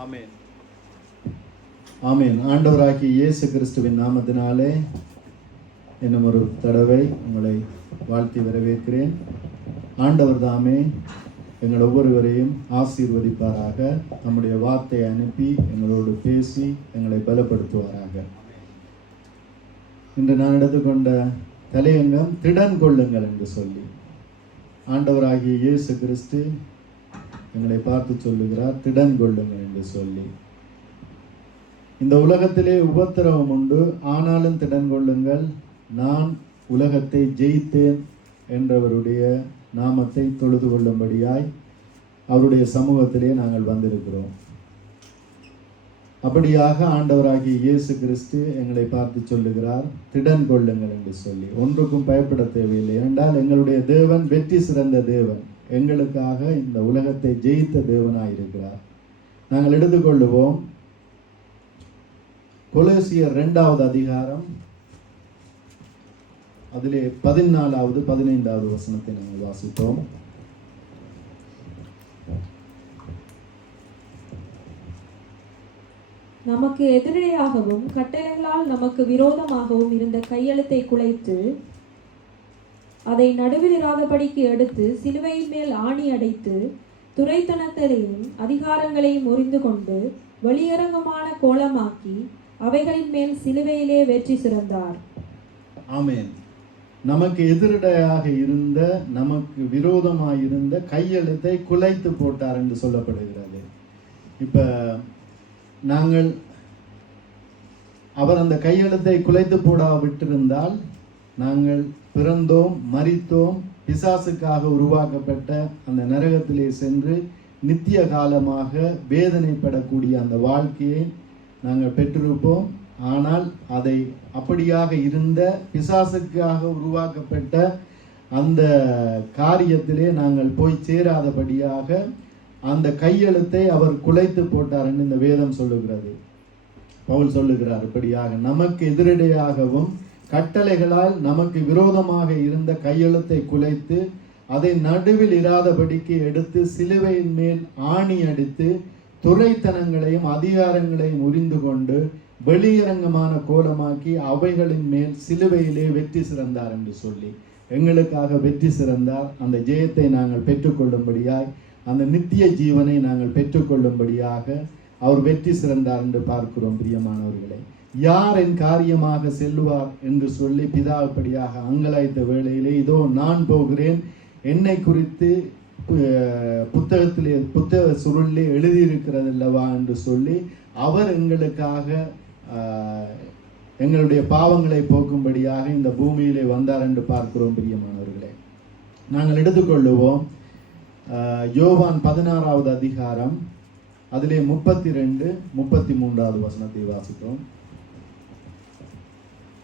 ஆமென். ஆமென். ஆண்டவராகிய இயேசு கிறிஸ்துவின் நாமத்தினாலே இன்னும் ஒரு தடவை உங்களை வாழ்த்தி வரவேற்கிறேன். ஆண்டவர் தாமே எங்கள் ஒவ்வொருவரையும் ஆசீர்வதிப்பாராக. நம்முடைய வார்த்தையை அனுப்பி எங்களோடு பேசி எங்களை பலப்படுத்துவாராக. இன்று நான் எடுத்துக்கொண்ட தலையங்கம் திடன் கொள்ளுங்கள் என்று சொல்லி, ஆண்டவராகிய இயேசு கிறிஸ்து எங்களை பார்த்து சொல்லுகிறார், திடன் கொள்ளுங்கள் என்று சொல்லி. இந்த உலகத்திலே உபத்திரவம் உண்டு, ஆனாலும் திடன் கொள்ளுங்கள், நான் உலகத்தை ஜெயித்தேன் என்றவருடைய நாமத்தை தொழுது கொள்ளும்படியாய் அவருடைய சமூகத்திலே நாங்கள் வந்திருக்கிறோம். அப்படியாக ஆண்டவராகிய இயேசு கிறிஸ்து எங்களை பார்த்து சொல்லுகிறார், திடன் கொள்ளுங்கள் என்று சொல்லி. ஒன்றுக்கும் பயப்பட தேவையில்லை. ஏனென்றால் எங்களுடைய தேவன் வெற்றி சிறந்த தேவன், எங்களுக்காக இந்த உலகத்தை ஜெயித்த தேவனாயிருக்கிறார். நாங்கள் எடுத்துக்கொள்ளுவோம் கொலோசியர் 2வது அதிகாரம், அதிலே 14வது 15வது வசனத்தை நாங்கள் வாசித்தோம். நமக்கு எதிரேயாகவும் கட்டளைகளால் நமக்கு விரோதமாகவும் இருந்த கையெழுத்தை குலைத்து அதை நடுவில் இராதபடிக்கு எடுத்து சிலுவையின் மேல் ஆணி அடைத்து துரைத்தனத்தையும் அதிகாரங்களையும் முறிந்து கொண்டு வெளியரங்கமான கோலமாக்கி அவைகளின் மேல் சிலுவையிலே வெற்றி சிறந்தார். ஆமென். நமக்கு எதிரடையாக இருந்த, நமக்கு விரோதமாயிருந்த கையெழுத்தை குலைத்து போட்டார் என்று சொல்லப்படுகிறது. இப்ப நாங்கள் அவர் அந்த கையெழுத்தை குலைத்து போட விட்டிருந்தால் நாங்கள் பிறந்தோம், மரித்தோம், பிசாசுக்காக உருவாக்கப்பட்ட அந்த நரகத்திலே சென்று நித்திய காலமாக வேதனைப்படக்கூடிய அந்த வாழ்க்கையை நாங்கள் பெற்றிருப்போம். ஆனால் அதை அப்படியாக இருந்த பிசாசுக்காக உருவாக்கப்பட்ட அந்த காரியத்திலே நாங்கள் போய் சேராதபடியாக அந்த கையெழுத்தை அவர் குலைத்து போட்டார் என்று இந்த வேதம் சொல்லுகிறது. பவுல் சொல்லுகிறார், இப்படியாக நமக்கு எதிரடையாகவும் கட்டளைகளால் நமக்கு விரோதமாக இருந்த கையெழுத்தை குலைத்து அதை நடுவில் இராதபடிக்கு எடுத்து சிலுவையின் மேல் ஆணி அடித்து துரைத்தனங்களையும் அதிகாரங்களையும் உரிந்து கொண்டு வெளியரங்கமான கோலமாக்கி அவைகளின் மேல் சிலுவையிலே வெற்றி சிறந்தார் என்று சொல்லி எங்களுக்காக வெற்றி சிறந்தார். அந்த ஜெயத்தை நாங்கள் பெற்றுக்கொள்ளும்படியாய், அந்த நித்திய ஜீவனை நாங்கள் பெற்றுக்கொள்ளும்படியாக அவர் வெற்றி சிறந்தார் என்று பார்க்கிறோம். பிரியமானவர்களே, யார் என் காரியமாக செல்லுவார் என்று சொல்லி பிதாவுப்படியாக அங்கலாய்த்த வேளையிலே, இதோ நான் போகிறேன், என்னை குறித்து புத்தக சுருளிலே எழுதியிருக்கிறது அல்லவா என்று சொல்லி அவர் எங்களுக்காக எங்களுடைய பாவங்களை போக்கும்படியாக இந்த பூமியிலே வந்தார் என்று பார்க்கிறோம். பிரியமானவர்களே, நாங்கள் எடுத்துக்கொள்ளுவோம் யோவான் 16வது அதிகாரம், அதிலே 32, 33வது வசனத்தை வாசித்தோம்.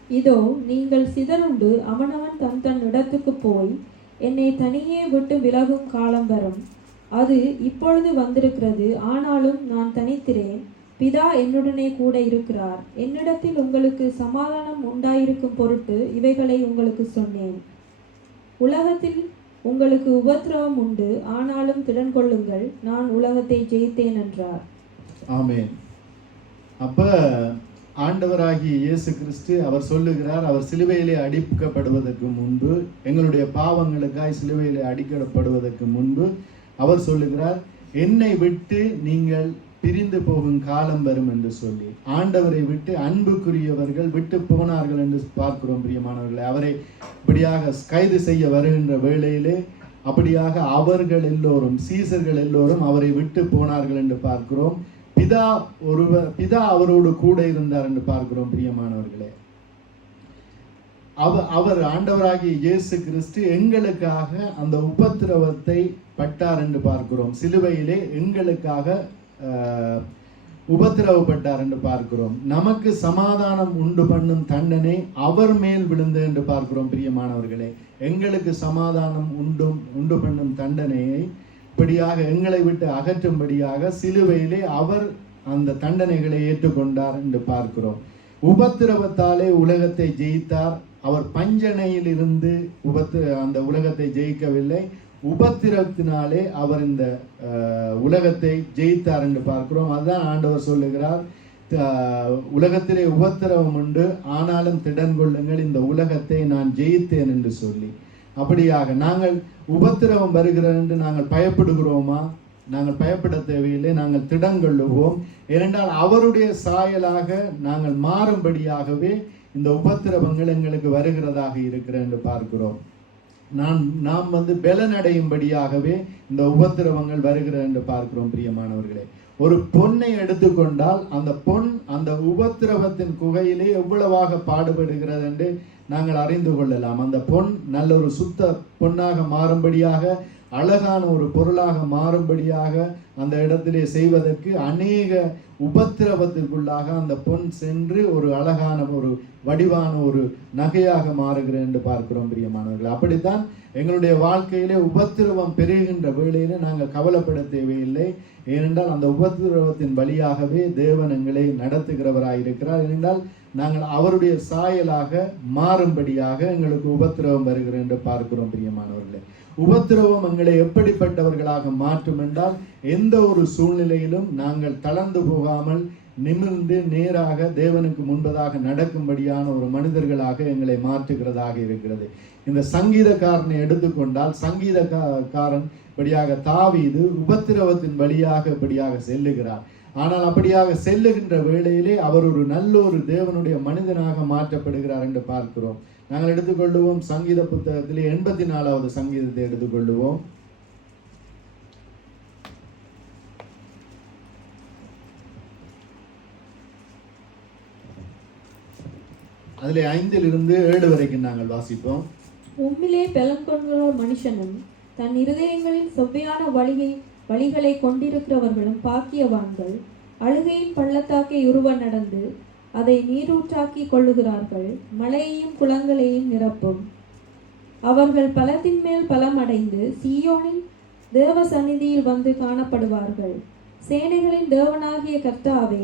இதோ நீங்கள் சிதறுண்டு அவனவன் தன் தன் இடத்துக்கு போய் என்னை தனியே விட்டு விலகும் காலம் வரும், அது இப்பொழுது வந்திருக்கிறது. ஆனாலும் நான் தனித்திரேன், பிதா என்னுடனே கூட இருக்கிறார். என்னிடத்தில் உங்களுக்கு சமாதானம் உண்டாயிருக்கும் பொருட்டு இவைகளை உங்களுக்கு சொன்னேன். உலகத்தில் உங்களுக்கு உபத்திரவம் உண்டு, ஆனாலும் திடன் கொள்ளுங்கள், நான் உலகத்தை ஜெயித்தேன் என்றார். ஆமென். அப்ப ஆண்டவராகிய இயேசு கிறிஸ்து அவர் சொல்லுகிறார், அவர் சிலுவையிலே அடிக்கப்படுவதற்கு முன்பு, எங்களுடைய பாவங்களுக்காய் சிலுவையிலே அடிக்கப்படுவதற்கு முன்பு அவர் சொல்லுகிறார், என்னை விட்டு நீங்கள் பிரிந்து போகும் காலம் வரும் என்று சொல்லி. ஆண்டவரை விட்டு அன்புக்குரியவர்கள் விட்டு போனார்கள் என்று பார்க்கிறோம். பிரியமானவர்களை, அவரை இப்படியாக கைது செய்ய வருகின்ற வேளையிலே அப்படியாக அவர்கள் எல்லோரும், சீசர்கள் எல்லோரும் அவரை விட்டு போனார்கள் என்று பார்க்கிறோம். பிதா அவரோடு கூட இருந்தார் என்று பார்க்கிறோம். பிரியமானவர்களே, அவர் ஆண்டவராகிய இயேசு கிறிஸ்து எங்களுக்காக அந்த உபத்திரவத்தை பட்டார் என்று பார்க்கிறோம். சிலுவையிலே எங்களுக்காக உபத்திரவப்பட்டார் என்று பார்க்கிறோம். நமக்கு சமாதானம் உண்டு பண்ணும் தண்டனை அவர் மேல் விழுந்து என்று பார்க்கிறோம். பிரியமானவர்களே, எங்களுக்கு சமாதானம் உண்டு பண்ணும் தண்டனையை இப்படியாக எங்களை விட்டு அகற்றும்படியாக சிலுவையிலே அவர் அந்த தண்டனைகளை ஏற்றுக்கொண்டார் என்று பார்க்கிறோம். உபத்திரவத்தாலே உலகத்தை ஜெயித்தார். அவர் பஞ்சனையில் இருந்து அந்த உலகத்தை ஜெயிக்கவில்லை, உபத்திரத்தினாலே அவர் இந்த உலகத்தை ஜெயித்தார் என்று பார்க்கிறோம். அதுதான் ஆண்டவர் சொல்லுகிறார், உலகத்திலே உபத்திரவம் உண்டு, ஆனாலும் திடன் கொள்ளுங்கள், இந்த உலகத்தை நான் ஜெயித்தேன் என்று சொல்லி. அப்படியாக நாங்கள் உபத்திரவம் வருகிறது என்று நாங்கள் பயப்படுகிறோமா? நாங்கள் பயப்பட தேவையில்லை, நாங்கள் திடன் கொள்ளுவோம். ஏனென்றால் அவருடைய சாயலாக நாங்கள் மாறும்படியாகவே இந்த உபத்திரவங்கள் எங்களுக்கு வருகிறதாக இருக்கிறது என்று பார்க்கிறோம். நாம் பலனடையும்படியாகவே இந்த உபத்திரவங்கள் வருகிறது என்று பார்க்கிறோம். பிரியமானவர்களே, ஒரு பொன்னை எடுத்துக்கொண்டால் அந்த பொன் அந்த உபத்திரவத்தின் குகையிலே எவ்வளவாக பாடுபடுகிறது என்று நாங்கள் அறிந்து கொள்ளலாம். அந்த பொன் நல்ல ஒரு சுத்த பொன்னாக மாறும்படியாக, அழகான ஒரு பொருளாக மாறும்படியாக அந்த இடத்திலே செய்வதற்கு அநேக உபத்திரவத்திற்குள்ளாக அந்த பொன் சென்று ஒரு அழகான ஒரு வடிவான ஒரு நகையாக மாறுகிறது என்று பார்க்கிறோம். பிரியமானவர்கள், அப்படித்தான் எங்களுடைய வாழ்க்கையிலே உபத்திரவம் பெருகின்ற வேளையிலே நாங்கள் கவலைப்பட தேவையில்லை. ஏனென்றால் அந்த உபத்திரவத்தின் வழியாகவே தேவன் எங்களை நடத்துகிறவராயிருக்கிறார். ஏனென்றால் நாங்கள் அவருடைய சாயலாக மாறும்படியாக எங்களுக்கு உபத்திரவம் வருகிறது என்று பார்க்கிறோம். பிரியமானவர்களே, உபத்திரவம் எங்களை எப்படிப்பட்டவர்களாக மாற்றும் என்றால், எந்த ஒரு சூழ்நிலையிலும் நாங்கள் தளர்ந்து போகாமல் நிமிர்ந்து நேராக தேவனுக்கு முன்பதாக நடக்கும்படியான ஒரு மனிதர்களாக எங்களை மாற்றுகிறதாக இருக்கிறது. இந்த சங்கீதக்காரனை எடுத்துக்கொண்டால், சங்கீதக்காரன் படியாக தாவீது உபத்திரவத்தின் வழியாக இப்படியாக செல்லுகிறார். ஆனால் அப்படியாக செல்லுகின்ற வேளையிலே அவர் ஒரு நல்ல ஒரு தேவனுடைய மனிதனாக மாற்றப்படுகிறார் என்று பார்க்கிறோம். நாங்கள் எடுத்துக்கொள்ளுவோம் சங்கீத புத்தகத்திலே 84வது சங்கீதத்தை எடுத்துக்கொள்ளுவோம். அதிலே 5 to 7 வரைக்கும் நாங்கள் வாசிப்போம். உம்மிலே பலன் கொண்ட மனுஷனும் தன் இருதயங்களின் செவ்வையான வழிகளை கொண்டிருக்கிறவர்களும் பாக்கியவான்கள். அழுகையின் பள்ளத்தாக்கை உருவ நடந்து அதை நீரூற்றாக்கி கொள்ளுகிறார்கள். மலையையும் குளங்களையும் நிரப்பும். அவர்கள் பலத்தின் மேல் பலம் அடைந்து சீயோனில் தேவ சந்நிதியில் வந்து காணப்படுவார்கள். சேனைகளின் தேவனாகிய கர்த்தாவே.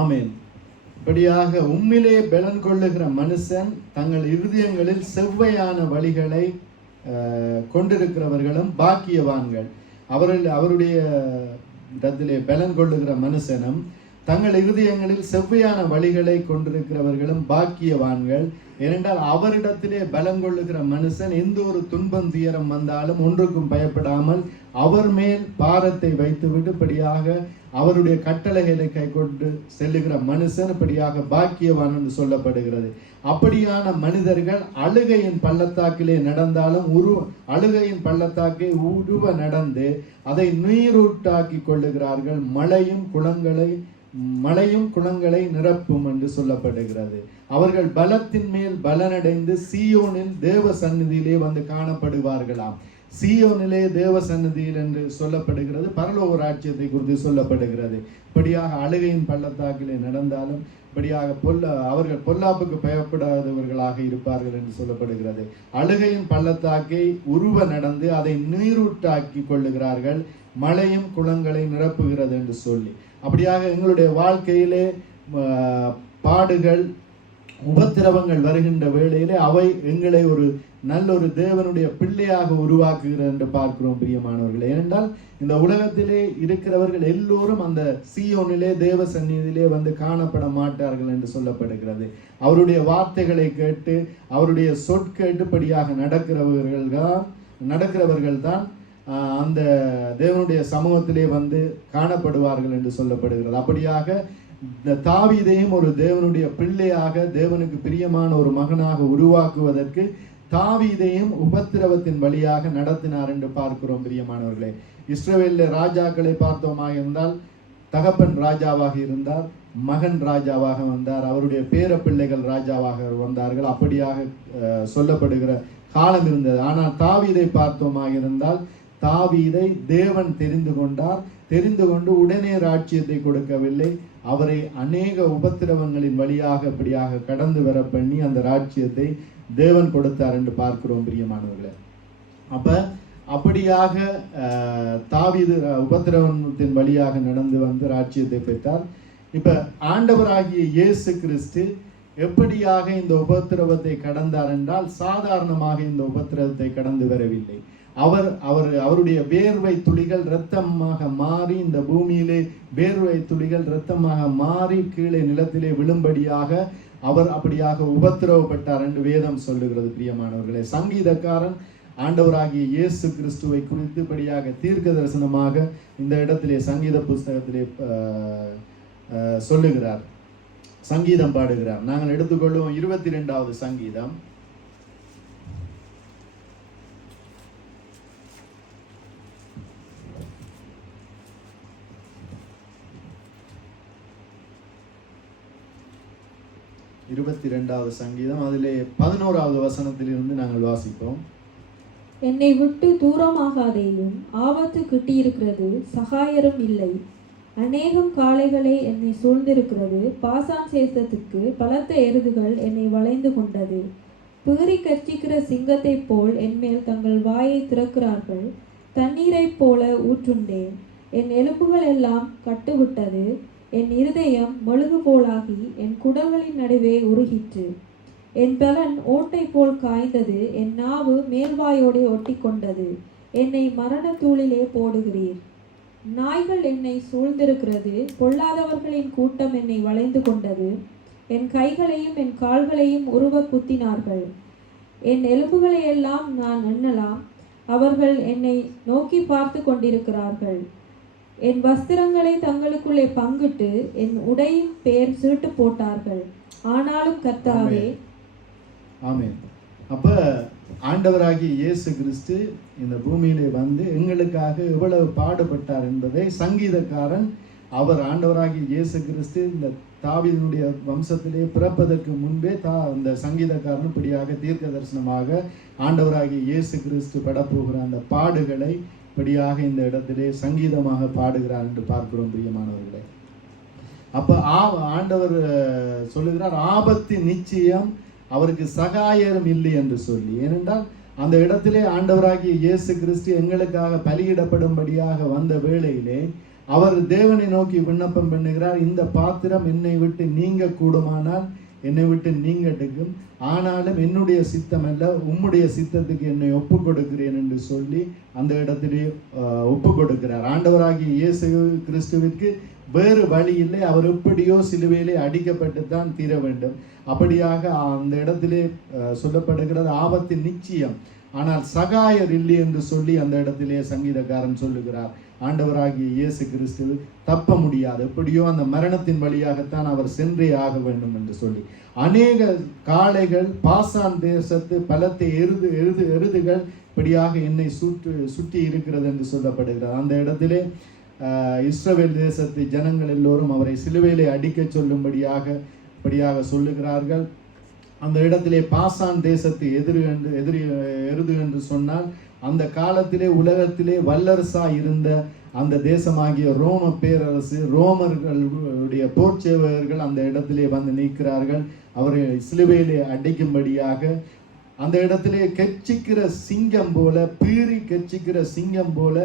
ஆமென். இப்படியாக உம்மிலே பலன் கொள்ளுகிற மனுஷன் தங்கள் இருதயங்களில் செவ்வையான வழிகளை கொண்டிருக்கிறவர்களும் பாக்கியவான்கள். அவருடைய இடத்திலே பலன் கொள்ளுகிற மனுஷனும் தங்கள் இருதயங்களில் செவ்வையான வழிகளை கொண்டிருக்கிறவர்களும் பாக்கியவான்கள். ஏனென்றால் அவரிடத்திலே பலம் கொள்ளுகிற மனுஷன் எந்த ஒரு துன்பம் துயரம் வந்தாலும் ஒன்றுக்கும் பயப்படாமல் அவர் மேல் பாரத்தை வைத்துவிட்டு இப்படியாக அவருடைய கட்டளைகளை கை கொண்டு செல்லுகிற மனுஷன் இப்படியாக பாக்கியவான் என்று சொல்லப்படுகிறது. அப்படியான மனிதர்கள் அழுகையின் பள்ளத்தாக்கிலே நடந்தாலும் அழுகையின் பள்ளத்தாக்கை உருவ நடந்து அதை நீரூட்டாக்கி கொள்ளுகிறார்கள். மலையும் குளங்களை நிரப்பும் என்று சொல்லப்படுகிறது. அவர்கள் பலத்தின் மேல் பலனடைந்து சீயோனில் தேவ சந்நிதியிலே வந்து காணப்படுவார்களாம். சீயோனிலே தேவ சந்நிதியில் என்று சொல்லப்படுகிறது. பரலோக ராஜ்யத்தை குறித்து சொல்லப்படுகிறது. இப்படியாக அழுகையின் பள்ளத்தாக்கிலே நடந்தாலும் இப்படியாக அவர்கள் பொல்லாப்புக்கு பயப்படாதவர்களாக இருப்பார்கள் என்று சொல்லப்படுகிறது. அழுகையின் பள்ளத்தாக்கை உருவ நடந்து அதை நீரூட்டாக்கி கொள்ளுகிறார்கள். மலையும் குளங்களை நிரப்புகிறது என்று சொல்லி, அப்படியாக எங்களுடைய வாழ்க்கையிலே பாடுகள் உபத்திரவங்கள் வருகின்ற வேளையிலே அவை எங்களை ஒரு நல்ல ஒரு தேவனுடைய பிள்ளையாக உருவாக்குகிறது என்று பார்க்கிறோம். பிரியமானவர்களே, ஏனென்றால் இந்த உலகத்திலே இருக்கிறவர்கள் எல்லோரும் அந்த சீயோனிலே தேவ சந்நிதியிலே வந்து காணப்பட மாட்டார்கள் என்று சொல்லப்படுகிறது. அவருடைய வார்த்தைகளை கேட்டு அவருடைய சொற்கேட்டுப்படியாக நடக்கிறவர்கள் தான் அந்த தேவனுடைய சமூகத்திலே வந்து காணப்படுவார்கள் என்று சொல்லப்படுகிறது. அப்படியாக தாவீதையும் ஒரு தேவனுடைய பிள்ளையாக தேவனுக்கு பிரியமான ஒரு மகனாக உருவாக்குவதற்கு தாவீதையும் உபத்திரவத்தின் வழியாக நடத்தினார் என்று பார்க்கிறோம். பிரியமானவர்களே, இஸ்ரவேலில் ராஜாக்களை பார்த்தோமாக இருந்தால் தகப்பன் ராஜாவாக இருந்தார், மகன் ராஜாவாக வந்தார், அவருடைய பேர பிள்ளைகள் ராஜாவாக வந்தார்கள். அப்படியாக சொல்லப்படுகிற காலம் இருந்தது. ஆனால் தாவீதை பார்த்தோமாக இருந்தால் தாவீதை தேவன் தெரிந்து கொண்டார். தெரிந்து கொண்டு உடனே ராஜ்யத்தை கொடுக்கவில்லை, அவரை அநேக உபத்திரவங்களின் வழியாக இப்படியாக கடந்து வர பண்ணி அந்த ராஜ்யத்தை தேவன் கொடுத்தார் என்று பார்க்கிறோம். பிரியமானவர்களே, அப்படியாக தாவீது உபத்திரவத்தின் வழியாக நடந்து வந்து ராஜ்யத்தை பெற்றார். இப்ப ஆண்டவராகிய இயேசு கிறிஸ்து எப்படியாக இந்த உபத்திரவத்தை கடந்தார் என்றால் சாதாரணமாக இந்த உபத்திரவத்தை கடந்து வரவில்லை. அவருடைய வேர்வை துளிகள் இரத்தமாக மாறி, இந்த பூமியிலே வேர்வை துளிகள் இரத்தமாக மாறி கீழே நிலத்திலே விழும்படியாக அவர் அப்படியாக உபத்திரவப்பட்டார் என்று வேதம் சொல்லுகிறது. பிரியமானவர்களே, சங்கீதக்காரன் ஆண்டவராகிய இயேசு கிறிஸ்துவை குறித்துபடியாக தீர்க்க தரிசனமாக இந்த இடத்திலே சங்கீத புஸ்தகத்திலே சொல்லுகிறார், சங்கீதம் பாடுகிறார். நாங்கள் எடுத்துக்கொள்வோம் 22வது சங்கீதம். சங்கீதம் அதிலே 11வது வசனத்திலிருந்து நாங்கள் வாசிப்போம். என்னை விட்டு தூரமாகாதேயும், ஆபத்து கிட்டியிருக்கிறது, சகாயரும் இல்லை. அநேகம் காளைகளே என்னை சூழ்ந்திருக்கிறது, பாசான் சேசத்துக்கு பலத்த எருதுகள் என்னை வளைந்து கொண்டது. பீறி கர்ச்சிக்கிற சிங்கத்தைப் போல் என்மேல் தங்கள் வாயை திறக்கிறார்கள். தண்ணீரைப் போல ஊற்றுண்டேன், என் எலும்புகள் எல்லாம் கட்டுவிட்டது. என் இருதயம் மெழுகு போலாகி என் குடல்களின் நடுவே உருகிற்று. என் பலன் ஓட்டை போல் காய்ந்தது, என் நாவு மேல்வாயோடே ஒட்டி கொண்டது. என்னை மரண தூளிலே போடுகிறீர். நாய்கள் என்னை சூழ்ந்திருக்கிறது, பொல்லாதவர்களின் கூட்டம் என்னை வளைந்து கொண்டது. என் கைகளையும் என் கால்களையும் உருவ குத்தினார்கள். என் எலும்புகளையெல்லாம் நான் எண்ணலாம். அவர்கள் என்னை நோக்கி பார்த்து கொண்டிருக்கிறார்கள். என் வஸ்திரங்களை தங்களுக்குள்ளே பங்கிட்டு என் உடையின் பேர் சீட்டு போட்டார்கள். ஆனாலும் கர்த்தாவே. ஆமென். அப்ப ஆண்டவராகிய இயேசு கிறிஸ்து இந்த பூமியிலே வந்து எங்களுக்காக எவ்வளவு பாடுபட்டார் என்பதை சங்கீதக்காரன், அவர் ஆண்டவராகிய இயேசு கிறிஸ்து இந்த தாவீதினுடைய வம்சத்திலே பிறப்பதற்கு முன்பே அந்த சங்கீதக்காரன் இப்படியாக தீர்க்க தரிசனமாக ஆண்டவராகிய இயேசு கிறிஸ்து படப்போகிற அந்த பாடுகளை இப்படியாக இந்த இடத்திலே சங்கீதமாக பாடுகிறார் என்று பார்க்கிறோம். பிரியமானவர்களே, அப்ப ஆண்டவர் சொல்லுகிறார், ஆபத்து நிச்சயம், அவருக்கு சகாயரும் இல்லை என்று சொல்லி. ஏனென்றால் அந்த இடத்திலே ஆண்டவராகிய இயேசு கிறிஸ்து எங்களுக்காக பலியிடப்படும்படியாக வந்த வேளையிலே அவர் தேவனை நோக்கி விண்ணப்பம் பண்ணுகிறார், இந்த பாத்திரம் என்னை விட்டு நீங்க கூடுமானால் என்னை விட்டு நீங்கட்டுக்கும், ஆனாலும் என்னுடைய சித்தம் அல்ல, உம்முடைய சித்தத்துக்கு என்னை ஒப்பு கொடுக்கிறேன் என்று சொல்லி அந்த இடத்திலே ஒப்பு கொடுக்கிறார். ஆண்டவராகிய இயேசு கிறிஸ்துவிற்கு வேறு வழி இல்லை. அவர் எப்படியோ சிலுவையிலே அடிக்கப்பட்டு தான் தீர வேண்டும். அப்படியாக அந்த இடத்திலே சொல்லப்படுகிறது, ஆபத்து நிச்சயம், ஆனால் சகாயர் இல்லை என்று சொல்லி அந்த இடத்திலே சங்கீதக்காரன் சொல்லுகிறார். ஆண்டவராகிய இயேசு கிறிஸ்து தப்ப முடியாது, எப்படியோ அந்த மரணத்தின் வழியாகத்தான் அவர் சென்றே ஆக வேண்டும் என்று சொல்லி அநேக காளைகள், பாசான் தேசத்து பலத்தை எருதுகள் இப்படியாக என்னை சுற்றி இருக்கிறது என்று சொல்லப்படுகிறது. அந்த இடத்திலே இஸ்ரவேல் தேசத்து ஜனங்கள் எல்லோரும் அவரை சிலுவையிலே அடிக்க சொல்லும்படியாக இப்படியாக சொல்லுகிறார்கள். அந்த இடத்திலே பாசான் தேசத்து எருது என்று சொன்னால் அந்த காலத்திலே உலகத்திலே வல்லரசா இருந்த அந்த தேசமாகிய ரோம பேரரசு, ரோமர்களுடைய போர்ச்சேவகர்கள் அந்த இடத்திலே வந்து நிற்கிறார்கள். அவரை சிலுவையிலே அடிக்கும்படியாக அந்த இடத்திலே கட்சிக்கிற சிங்கம் போல, பீறி கட்சிக்கிற சிங்கம் போல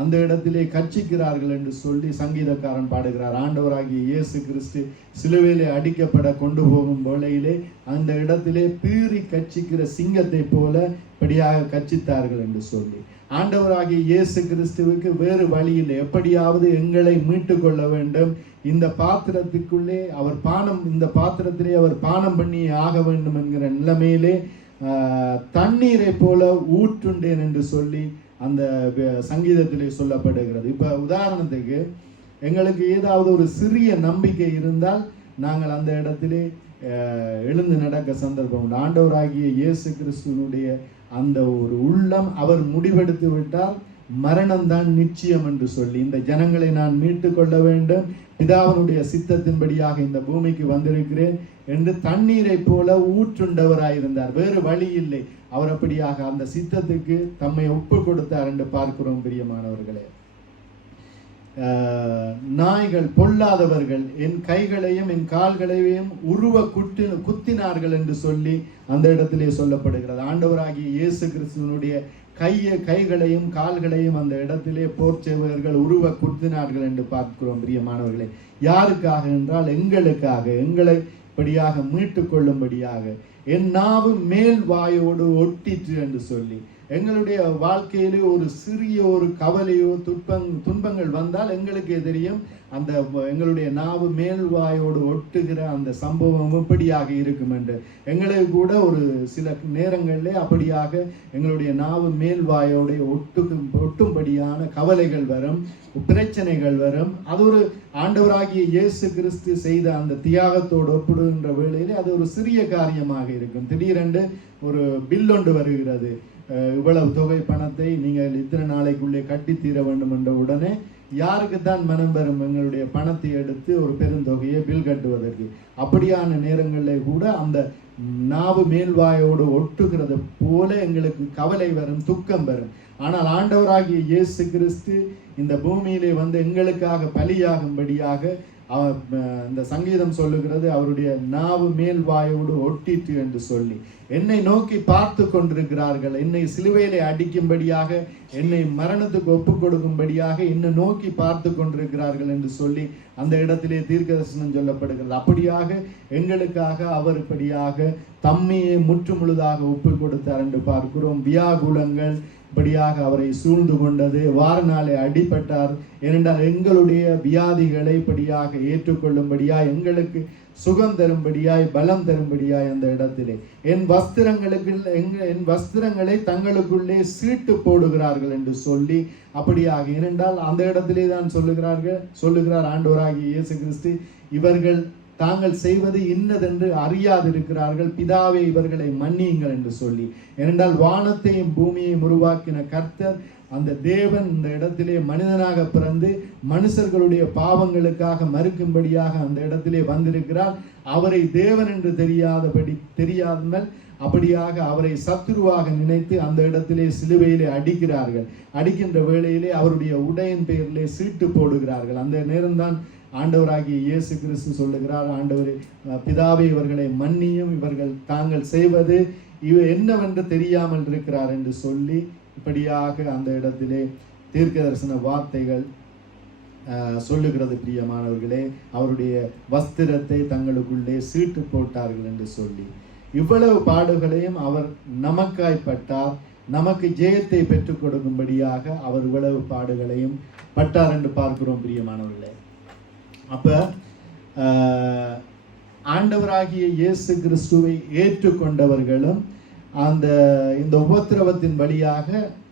அந்த இடத்திலே கட்சிக்கிறார்கள் என்று சொல்லி சங்கீதக்காரன் பாடுகிறார். ஆண்டவராகிய இயேசு கிறிஸ்து சிலுவையிலே அடிக்கப்பட கொண்டு போகும் வேளையிலே அந்த இடத்திலே பீறி கட்சிக்கிற சிங்கத்தை போல இப்படியாக கட்சித்தார்கள் என்று சொல்லி ஆண்டவராகிய இயேசு கிறிஸ்துவுக்கு வேறு வழியில் எப்படியாவது எங்களை மீட்டு கொள்ள வேண்டும், இந்த பாத்திரத்துக்குள்ளே அவர் இந்த பாத்திரத்திலே அவர் பானம் பண்ணி ஆக வேண்டும் என்கிற நிலைமையிலே தண்ணீரை போல ஊற்றுண்டேன் என்று சொல்லி அந்த சங்கீதத்திலே சொல்லப்படுகிறது. இப்ப உதாரணத்துக்கு எங்களுக்கு ஏதாவது ஒரு சிறிய நம்பிக்கை இருந்தால் நாங்கள் அந்த இடத்திலே எழுந்து நடக்க சந்தர்ப்பம் உண்டு. ஆண்டவராகிய இயேசு கிறிஸ்துவனுடைய அந்த ஒரு உள்ளம், அவர் முடிவெடுத்து விட்டால் மரணம்தான் நிச்சயம் என்று சொல்லி இந்த ஜனங்களை நான் மீட்டு கொள்ள வேண்டும், பிதாவினுடைய சித்தத்தின்படியாக இந்த பூமிக்கு வந்திருக்கிறேன் என்று தண்ணீரை போல ஊற்றுண்டவராயிருந்தார். வேறு வழி இல்லை. அவர் அப்படியாக அந்த சித்தத்துக்கு தம்மை ஒப்பு கொடுத்தார் என்று பார்க்கிறோம். பிரியமானவர்களே, நாய்கள், பொல்லாதவர்கள் என் கைகளையும் என் கால்களையும் குத்தினார்கள் என்று சொல்லி அந்த இடத்திலே சொல்லப்படுகிறது. ஆண்டவராகிய இயேசு கிறிஸ்துவனுடைய கைகளையும் கால்களையும் அந்த இடத்திலே போர்ச்சேவகர்கள் குத்தினார்கள் என்று பார்க்கிறோம். பிரியமானவர்களே, யாருக்காக என்றால் எங்களுக்காக, படியாக மீட்டு கொள்ளும்படியாக என் நாவு மேல் வாயோடு ஒட்டிற்று என்று சொல்லி எங்களுடைய வாழ்க்கையிலே ஒரு சிறிய ஒரு கவலையோ துன்பங்கள் வந்தால் எங்களுக்கே தெரியும் அந்த எங்களுடைய நாவு மேல் வாயோடு ஒட்டுகிற அந்த சம்பவம் எப்படியாக இருக்கும் என்று. எங்களுக்கு கூட ஒரு சில நேரங்களிலே அப்படியாக எங்களுடைய நாவு மேல் வாயோடு ஒட்டும்படியான கவலைகள் வரும், பிரச்சனைகள் வரும். அது ஒரு ஆண்டவராகிய இயேசு கிறிஸ்து செய்த அந்த தியாகத்தோடு ஒப்பிடுகின்ற வேளையிலே அது ஒரு சிறிய காரியமாக இருக்கும். திடீரென்று ஒரு பில் ஒன்று வருகிறது, இவ்வளவு தொகை பணத்தை நீங்கள் இத்தனை நாளைக்குள்ளே கட்டி தீர வேண்டும் என்ற உடனே யாருக்கு தான் மனம் வரும் எங்களுடைய பணத்தை எடுத்து ஒரு பெருந்தொகையை பில் கட்டுவதற்கு? அப்படியான நேரங்களில் கூட அந்த நாவு மேல்வாயோடு ஒட்டுகிறது போல எங்களுக்கு கவலை வரும், துக்கம் வரும். ஆனால் ஆண்டவராகிய இயேசு கிறிஸ்து இந்த பூமியிலே வந்து எங்களுக்காக பலியாகும்படியாக இந்த சங்கீதம் சொல்லுகிறது, அவருடைய நாவு மேல் வாயோடு ஒட்டிற்று என்று சொல்லி என்னை நோக்கி பார்த்து கொண்டிருக்கிறார்கள், என்னை சிலுவையிலே அடிக்கும்படியாக, என்னை மரணத்துக்கு ஒப்பு கொடுக்கும்படியாக என்னை நோக்கி பார்த்து கொண்டிருக்கிறார்கள் என்று சொல்லி அந்த இடத்திலே தீர்க்கதரிசனம் சொல்லப்படுகிறது. அப்படியாக எங்களுக்காக அவர் இப்படியாக தம்மையே முற்று முழுதாக ஒப்பு கொடுத்தார் என்று பார்க்கிறோம். வியாகுலங்கள் இப்படியாக அவரை சூழ்ந்து கொண்டது, வாரநாளை அடிபட்டார். ஏனென்றால் எங்களுடைய வியாதிகளை இப்படியாக ஏற்றுக்கொள்ளும்படியாய், எங்களுக்கு சுகம் தரும்படியாய், பலம் தரும்படியாய் அந்த இடத்திலே என் வஸ்திரங்களை தங்களுக்குள்ளே சீட்டு போடுகிறார்கள் என்று சொல்லி அப்படியாக. ஏனென்றால் அந்த இடத்திலே தான் சொல்லுகிறார் ஆண்டவராகிய இயேசு கிறிஸ்து, இவர்கள் தாங்கள் செய்வது இன்னதென்று அறியாதிருக்கிறார்கள், பிதாவே இவர்களை மன்னியுங்கள் என்று சொல்லி. ஏனென்றால் வானத்தையும் பூமியையும் உருவாக்கின கர்த்தர் அந்த தேவன் இந்த இடத்திலே மனிதனாக பிறந்து மனுஷர்களுடைய பாவங்களுக்காக மறுக்கும்படியாக அந்த இடத்திலே வந்திருக்கிறார். அவரை தேவன் என்று தெரியாமல் அப்படியாக அவரை சத்துருவாக நினைத்து அந்த இடத்திலே சிலுவையிலே அடிக்கிறார்கள். அடிக்கின்ற வேளையிலே அவருடைய உடையின் பெயரிலே சீட்டு போடுகிறார்கள். அந்த நேரம்தான் ஆண்டவராகிய இயேசு கிறிஸ்து சொல்லுகிறார், ஆண்டவரே பிதாவே இவர்களை மன்னியும், இவர்கள் தாங்கள் செய்வது என்னவென்று தெரியாமல் இருக்கிறார் என்று சொல்லி இப்படியாக அந்த இடத்திலே தீர்க்க தரிசன வார்த்தைகள் சொல்லுகிறது. பிரியமானவர்களே, அவருடைய வஸ்திரத்தை தங்களுக்குள்ளே சீட்டு போட்டார்கள் என்று சொல்லி இவ்வளவு பாடுகளையும் அவர் நமக்காய்ப்பட்டார், நமக்கு ஜெயத்தை பெற்றுக் கொடுக்கும்படியாக அவர் இவ்வளவு பாடுகளையும் பட்டார் என்று பார்க்கிறோம். பிரியமானவர்களே, அப்ப ஆண்டவராகிய இயேசு கிறிஸ்துவை ஏற்றுக்கொண்டவர்களும் இந்த உபத்திரவத்தின் வழியாக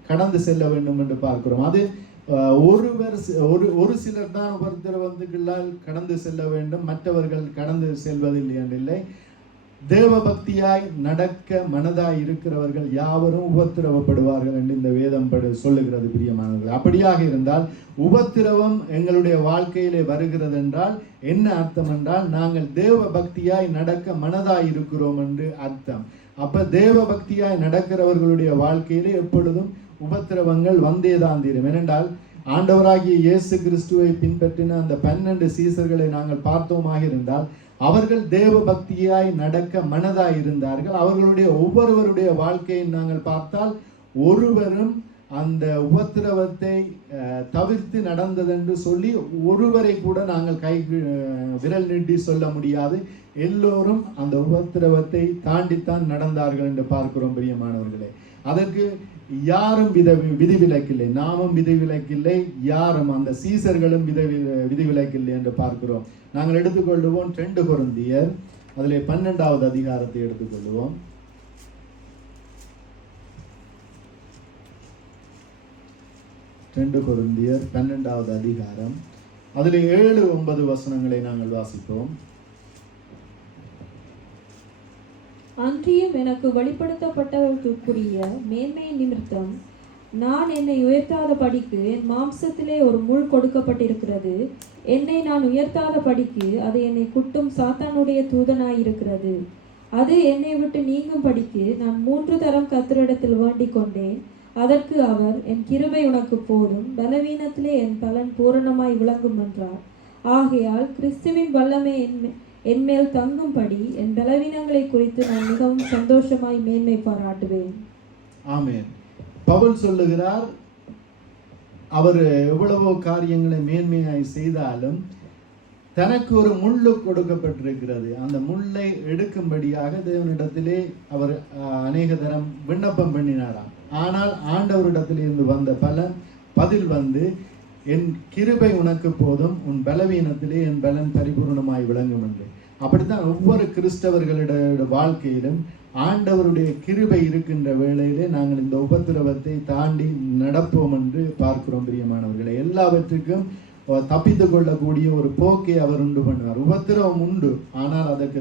கடந்து செல்ல வேண்டும் என்று பார்க்கிறோம். அது ஒரு சிலர் தான் உபத்திரவத்துக்களால் கடந்து செல்ல வேண்டும், மற்றவர்கள் கடந்து செல்வதில்லை என்றில்லை. தேவ பக்தியாய் நடக்க மனதாய் இருக்கிறவர்கள் யாவரும் உபத்திரவப்படுவார்கள் என்று இந்த வேதம் சொல்லுகிறது. பிரியமானவர்கள், அப்படியாக இருந்தால் உபத்திரவம் எங்களுடைய வாழ்க்கையிலே வருகிறது என்றால் என்ன அர்த்தம் என்றால் நாங்கள் தேவ பக்தியாய் நடக்க மனதாய் இருக்கிறோம் என்று அர்த்தம். அப்ப தேவ பக்தியாய் நடக்கிறவர்களுடைய வாழ்க்கையிலே எப்பொழுதும் உபத்திரவங்கள் வந்தேதான் தீரும். ஏனென்றால் ஆண்டவராகிய இயேசு கிறிஸ்துவை பின்பற்றின அந்த 12 சீசர்களை நாங்கள் பார்த்தோமாக இருந்தால் அவர்கள் தேவ பக்தியாய் நடக்க மனதாய் இருந்தார்கள். அவர்களுடைய ஒவ்வொருவருடைய வாழ்க்கையை நாங்கள் பார்த்தால் ஒருவரும் அந்த உபத்திரவத்தை தவிர்த்து நடந்ததென்று சொல்லி ஒருவரை கூட நாங்கள் விரல் நீட்டி சொல்ல முடியாது. எல்லோரும் அந்த உபத்திரவத்தை தாண்டித்தான் நடந்தார்கள் என்று பார்க்கிறோம். பிரியமானவர்களே, அதற்கு யாரும் விதிவிலக்கில்லை, நாமும் விதிவிலக்கில்லை, யாரும் அந்த சீசர்களும் விதிவிலக்கில்லை என்று பார்க்கிறோம். நாங்கள் எடுத்துக்கொள்வோம் 2 கொரிந்தியர் அதிலே 12வது அதிகாரத்தை எடுத்துக்கொள்வோம். 2 கொரிந்தியர் 12வது அதிகாரம் அதிலே 7-9 வசனங்களை நாங்கள் வாசிப்போம். அன்றியும் எனக்கு வெளிப்படுத்தப்பட்டவர்களுக்குரிய மேன்மை நிமித்தம் நான் என்னை உயர்த்தாத படிக்கு என் மாம்சத்திலே ஒரு முள் கொடுக்கப்பட்டிருக்கிறது. என்னை நான் உயர்த்தாத படிக்கு அது என்னை குட்டும் சாத்தானுடைய தூதனாயிருக்கிறது. அது என்னை விட்டு நீங்கும் படிக்கு நான் 3 தரம் கர்த்தரிடத்தில் வேண்டிக் கொண்டேன். அதற்கு அவர், என் கிருபை உனக்கு போதும், பலவீனத்திலே என் பலன் பூரணமாய் விளங்கும் என்றார். ஆகையால் கிறிஸ்துவின் வல்லமை என்மேல் தங்கும்படி என் பலவீனங்களை குறித்து நான் மிகவும் சந்தோஷமாய் மேன்மை பாராட்டுவேன். ஆமென். பவுல் சொல்லுகிறார், அவர் எவ்வளவோ காரியங்களை மேன்மையாய் செய்தாலும் தனக்கு ஒரு முள்ளு கொடுக்கப்பட்டிருக்கிறது. அந்த முள்ளை எடுக்கும்படியாக தேவனிடத்திலே அவர் அநேக தரம் விண்ணப்பம் பண்ணினாராம். ஆனால் ஆண்டவரிடத்திலிருந்து வந்த பதில் என் கிருபை உனக்கு போதும், உன் பலவீனத்திலே என் பலன் பரிபூர்ணமாய் விளங்கும் என்று. அப்படித்தான் ஒவ்வொரு கிறிஸ்தவர்களுடைய வாழ்க்கையிலும் ஆண்டவருடைய கிருபை இருக்கின்ற வேளையிலே நாங்கள் இந்த உபத்திரவத்தை தாண்டி நடப்போம் என்று பார்க்கிறோம். பிரியமானவர்களை, எல்லாவற்றுக்கும் தப்பித்து கொள்ளக்கூடிய ஒரு போக்கை அவர் உண்டு பண்ணுவார். உபத்திரவம் உண்டு, ஆனால் அதற்கு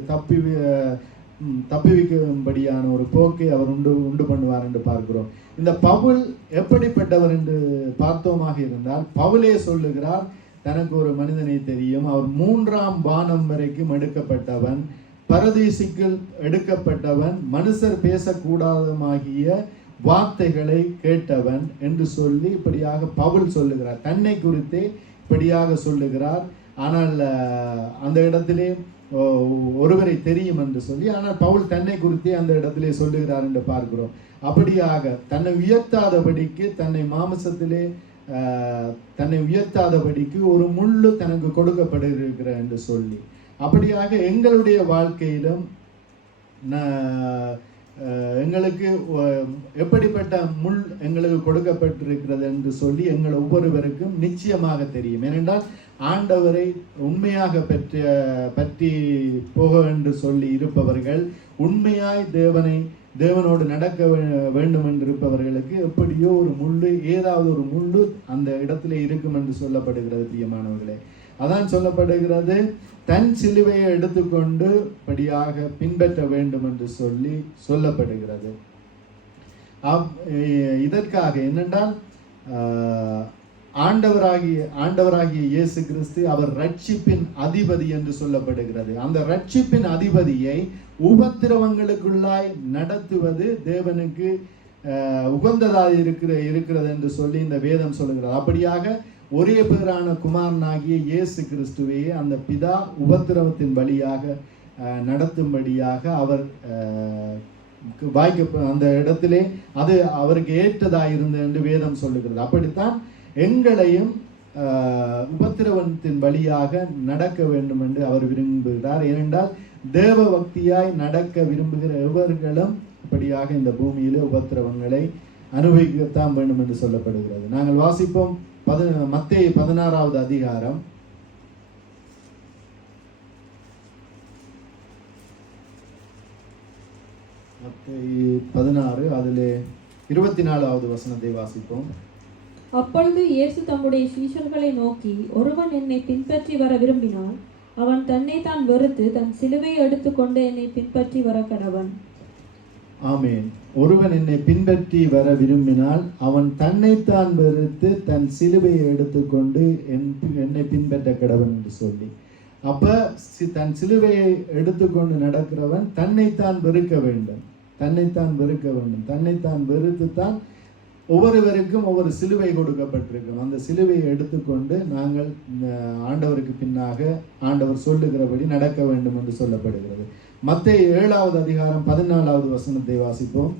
தப்பிவிக்கும்படியான ஒரு போக்கை அவர் உண்டு பண்ணுவார் என்று பார்க்கிறோம். இந்த பவுல் எப்படிப்பட்டவர் என்று பார்த்தோமாக இருந்தால், பவுலே சொல்லுகிறார், தனக்கு ஒரு மனிதனை தெரியும், அவர் 3ஆம் வானம் வரைக்கும் எடுக்கப்பட்டவன், பரதீசிக்குள் எடுக்கப்பட்டவன், மனுஷர் பேசக்கூடாதமாகிய வார்த்தைகளை கேட்டவன் என்று சொல்லி இப்படியாக பவுல் சொல்லுகிறார். தன்னை குறித்தே இப்படியாக சொல்லுகிறார். ஆனால் அந்த இடத்திலே ஒருவரை தெரியும் என்று சொல்லி, ஆனால் பவுல் தன்னை குறித்தே அந்த இடத்திலே சொல்லுகிறார் என்று பார்க்கிறோம். அப்படியாக தன்னை உயர்த்தாதபடிக்கு, தன்னை மாம்சத்திலே தன்னை உயர்த்தாதபடிக்கு ஒரு முள்ளு தனக்கு கொடுக்கப்படுகிற என்று சொல்லி, அப்படியாக எங்களுடைய வாழ்க்கையிலும் எங்களுக்கு எப்படிப்பட்ட முள் எங்களுக்கு கொடுக்கப்பட்டிருக்கிறது என்று சொல்லி எங்கள் ஒவ்வொருவருக்கும் நிச்சயமாக தெரியும். ஏனென்றால் ஆண்டவரை உண்மையாக பற்றி போக என்று சொல்லி இருப்பவர்கள், உண்மையாய் தேவனோடு நடக்க வேண்டும் என்று இருப்பவர்களுக்கு எப்படியோ ஒரு முள்ளு, ஏதாவது ஒரு முள்ளு அந்த இடத்திலே இருக்கும் என்று சொல்லப்படுகிறது. பிரியமானவர்களே, அதான் சொல்லப்படுகிறது, தன் சிலுவையை எடுத்துக்கொண்டு படியாக பின்பற்ற வேண்டும் என்று சொல்லி சொல்லப்படுகிறது. இதற்காக என்னென்றால், ஆண்டவராகிய இயேசு கிறிஸ்து அவர் ரட்சிப்பின் அதிபதி என்று சொல்லப்படுகிறது. அந்த ரட்சிப்பின் அதிபதியை உபத்திரவங்களுக்குள்ளாய் நடத்துவது தேவனுக்கு உகந்ததாக இருக்கிறது என்று சொல்லி இந்த வேதம் சொல்லுகிறது. அப்படியாக ஒரே பேரான குமாரனாகிய இயேசு கிறிஸ்துவையே அந்த பிதா உபத்திரவத்தின் வழியாக நடத்தும்படியாக அவர் அந்த இடத்திலே அது அவருக்கு ஏற்றதாக இருந்தது என்று வேதம் சொல்லுகிறது. அப்படித்தான் எங்களையும் உபத்திரவத்தின் வழியாக நடக்க வேண்டும் என்று அவர் விரும்புகிறார். ஏனென்றால் தேவ பக்தியாய் நடக்க விரும்புகிற எவர்களும் இப்படியாக இந்த பூமியிலே உபத்திரவங்களை அனுபவிக்கத்தான் வேண்டும் என்று சொல்லப்படுகிறது. நாங்கள் வாசிப்போம் மத்தேயு 16வது அதிகாரம் 16 அதிலே 24வது வசனத்தை வாசிப்போம். அப்பொழுது இயேசு தம்முடைய சீஷர்களை நோக்கி, ஒருவன் என்னை பின்பற்றி வர விரும்பினால் அவன் தன்னை தான் வெறுத்து தன் சிலுவையை எடுத்துக்கொண்டு என்னை பின்பற்றி வர கடவன். ஆமேன். ஒருவன் என்னை பின்பற்றி வர விரும்பினால் அவன் தன்னைத்தான் வெறுத்து தன் சிலுவையை எடுத்துக்கொண்டு என்னை பின்பற்ற கடவன் என்று சொல்லி, அப்ப தன் சிலுவையை எடுத்துக்கொண்டு நடக்கிறவன் தன்னைத்தான் வெறுக்க வேண்டும். தன்னைத்தான் வெறுத்து தான் ஒவ்வொருவருக்கும் ஒவ்வொரு சிலுவை கொடுக்கப்பட்டிருக்கும். அந்த சிலுவையை எடுத்துக்கொண்டு நாங்கள் ஆண்டவருக்கு பின்னாக ஆண்டவர் சொல்லுகிறபடி நடக்க வேண்டும் என்று சொல்லப்படுகிறது. மத்தேயு 7வது அதிகாரம் 14வது வசனத்தை வாசிப்போம்.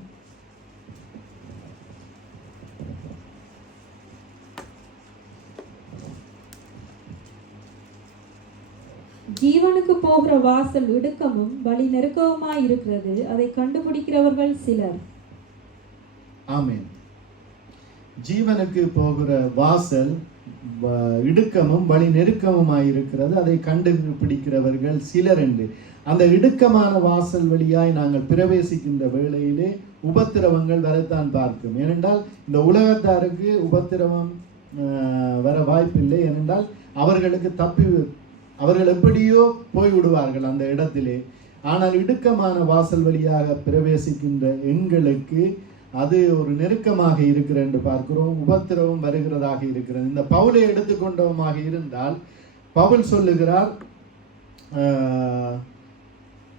ஜீவனுக்கு போகிற வாசல் இடுக்கமும் வழி நெருக்கமுமாய் இருக்கிறது, அதை கண்டுபிடிக்கிறவர்கள் சிலர். ஆமென். ஜீவனுக்கு போகிற வாசல் இடுக்கமும் வழி நெருக்கமுமாய் இருக்கிறது, அதை கண்டுபிடிக்கிறவர்கள் சிலர் என்று. அந்த இடுக்கமான வாசல் வழியாய் நாங்கள் பிரவேசிக்கின்ற வேளையிலே உபத்திரவங்கள் வரத்தான் பார்க்கும். ஏனென்றால் இந்த உலகத்தாருக்கு உபத்திரவம் வர வாய்ப்பில்லை. ஏனென்றால் அவர்கள் எப்படியோ போய்விடுவார்கள் அந்த இடத்திலே. ஆனால் இடுக்கமான வாசல் வழியாக பிரவேசிக்கின்ற எங்களுக்கு அது ஒரு நெருக்கமாக இருக்கிற என்று பார்க்கிறோம். உபத்திரவம் வருகிறதாக இருக்கிறது. இந்த பவுலை எடுத்துக்கொண்டவமாக இருந்தால் பவுல் சொல்லுகிறார்,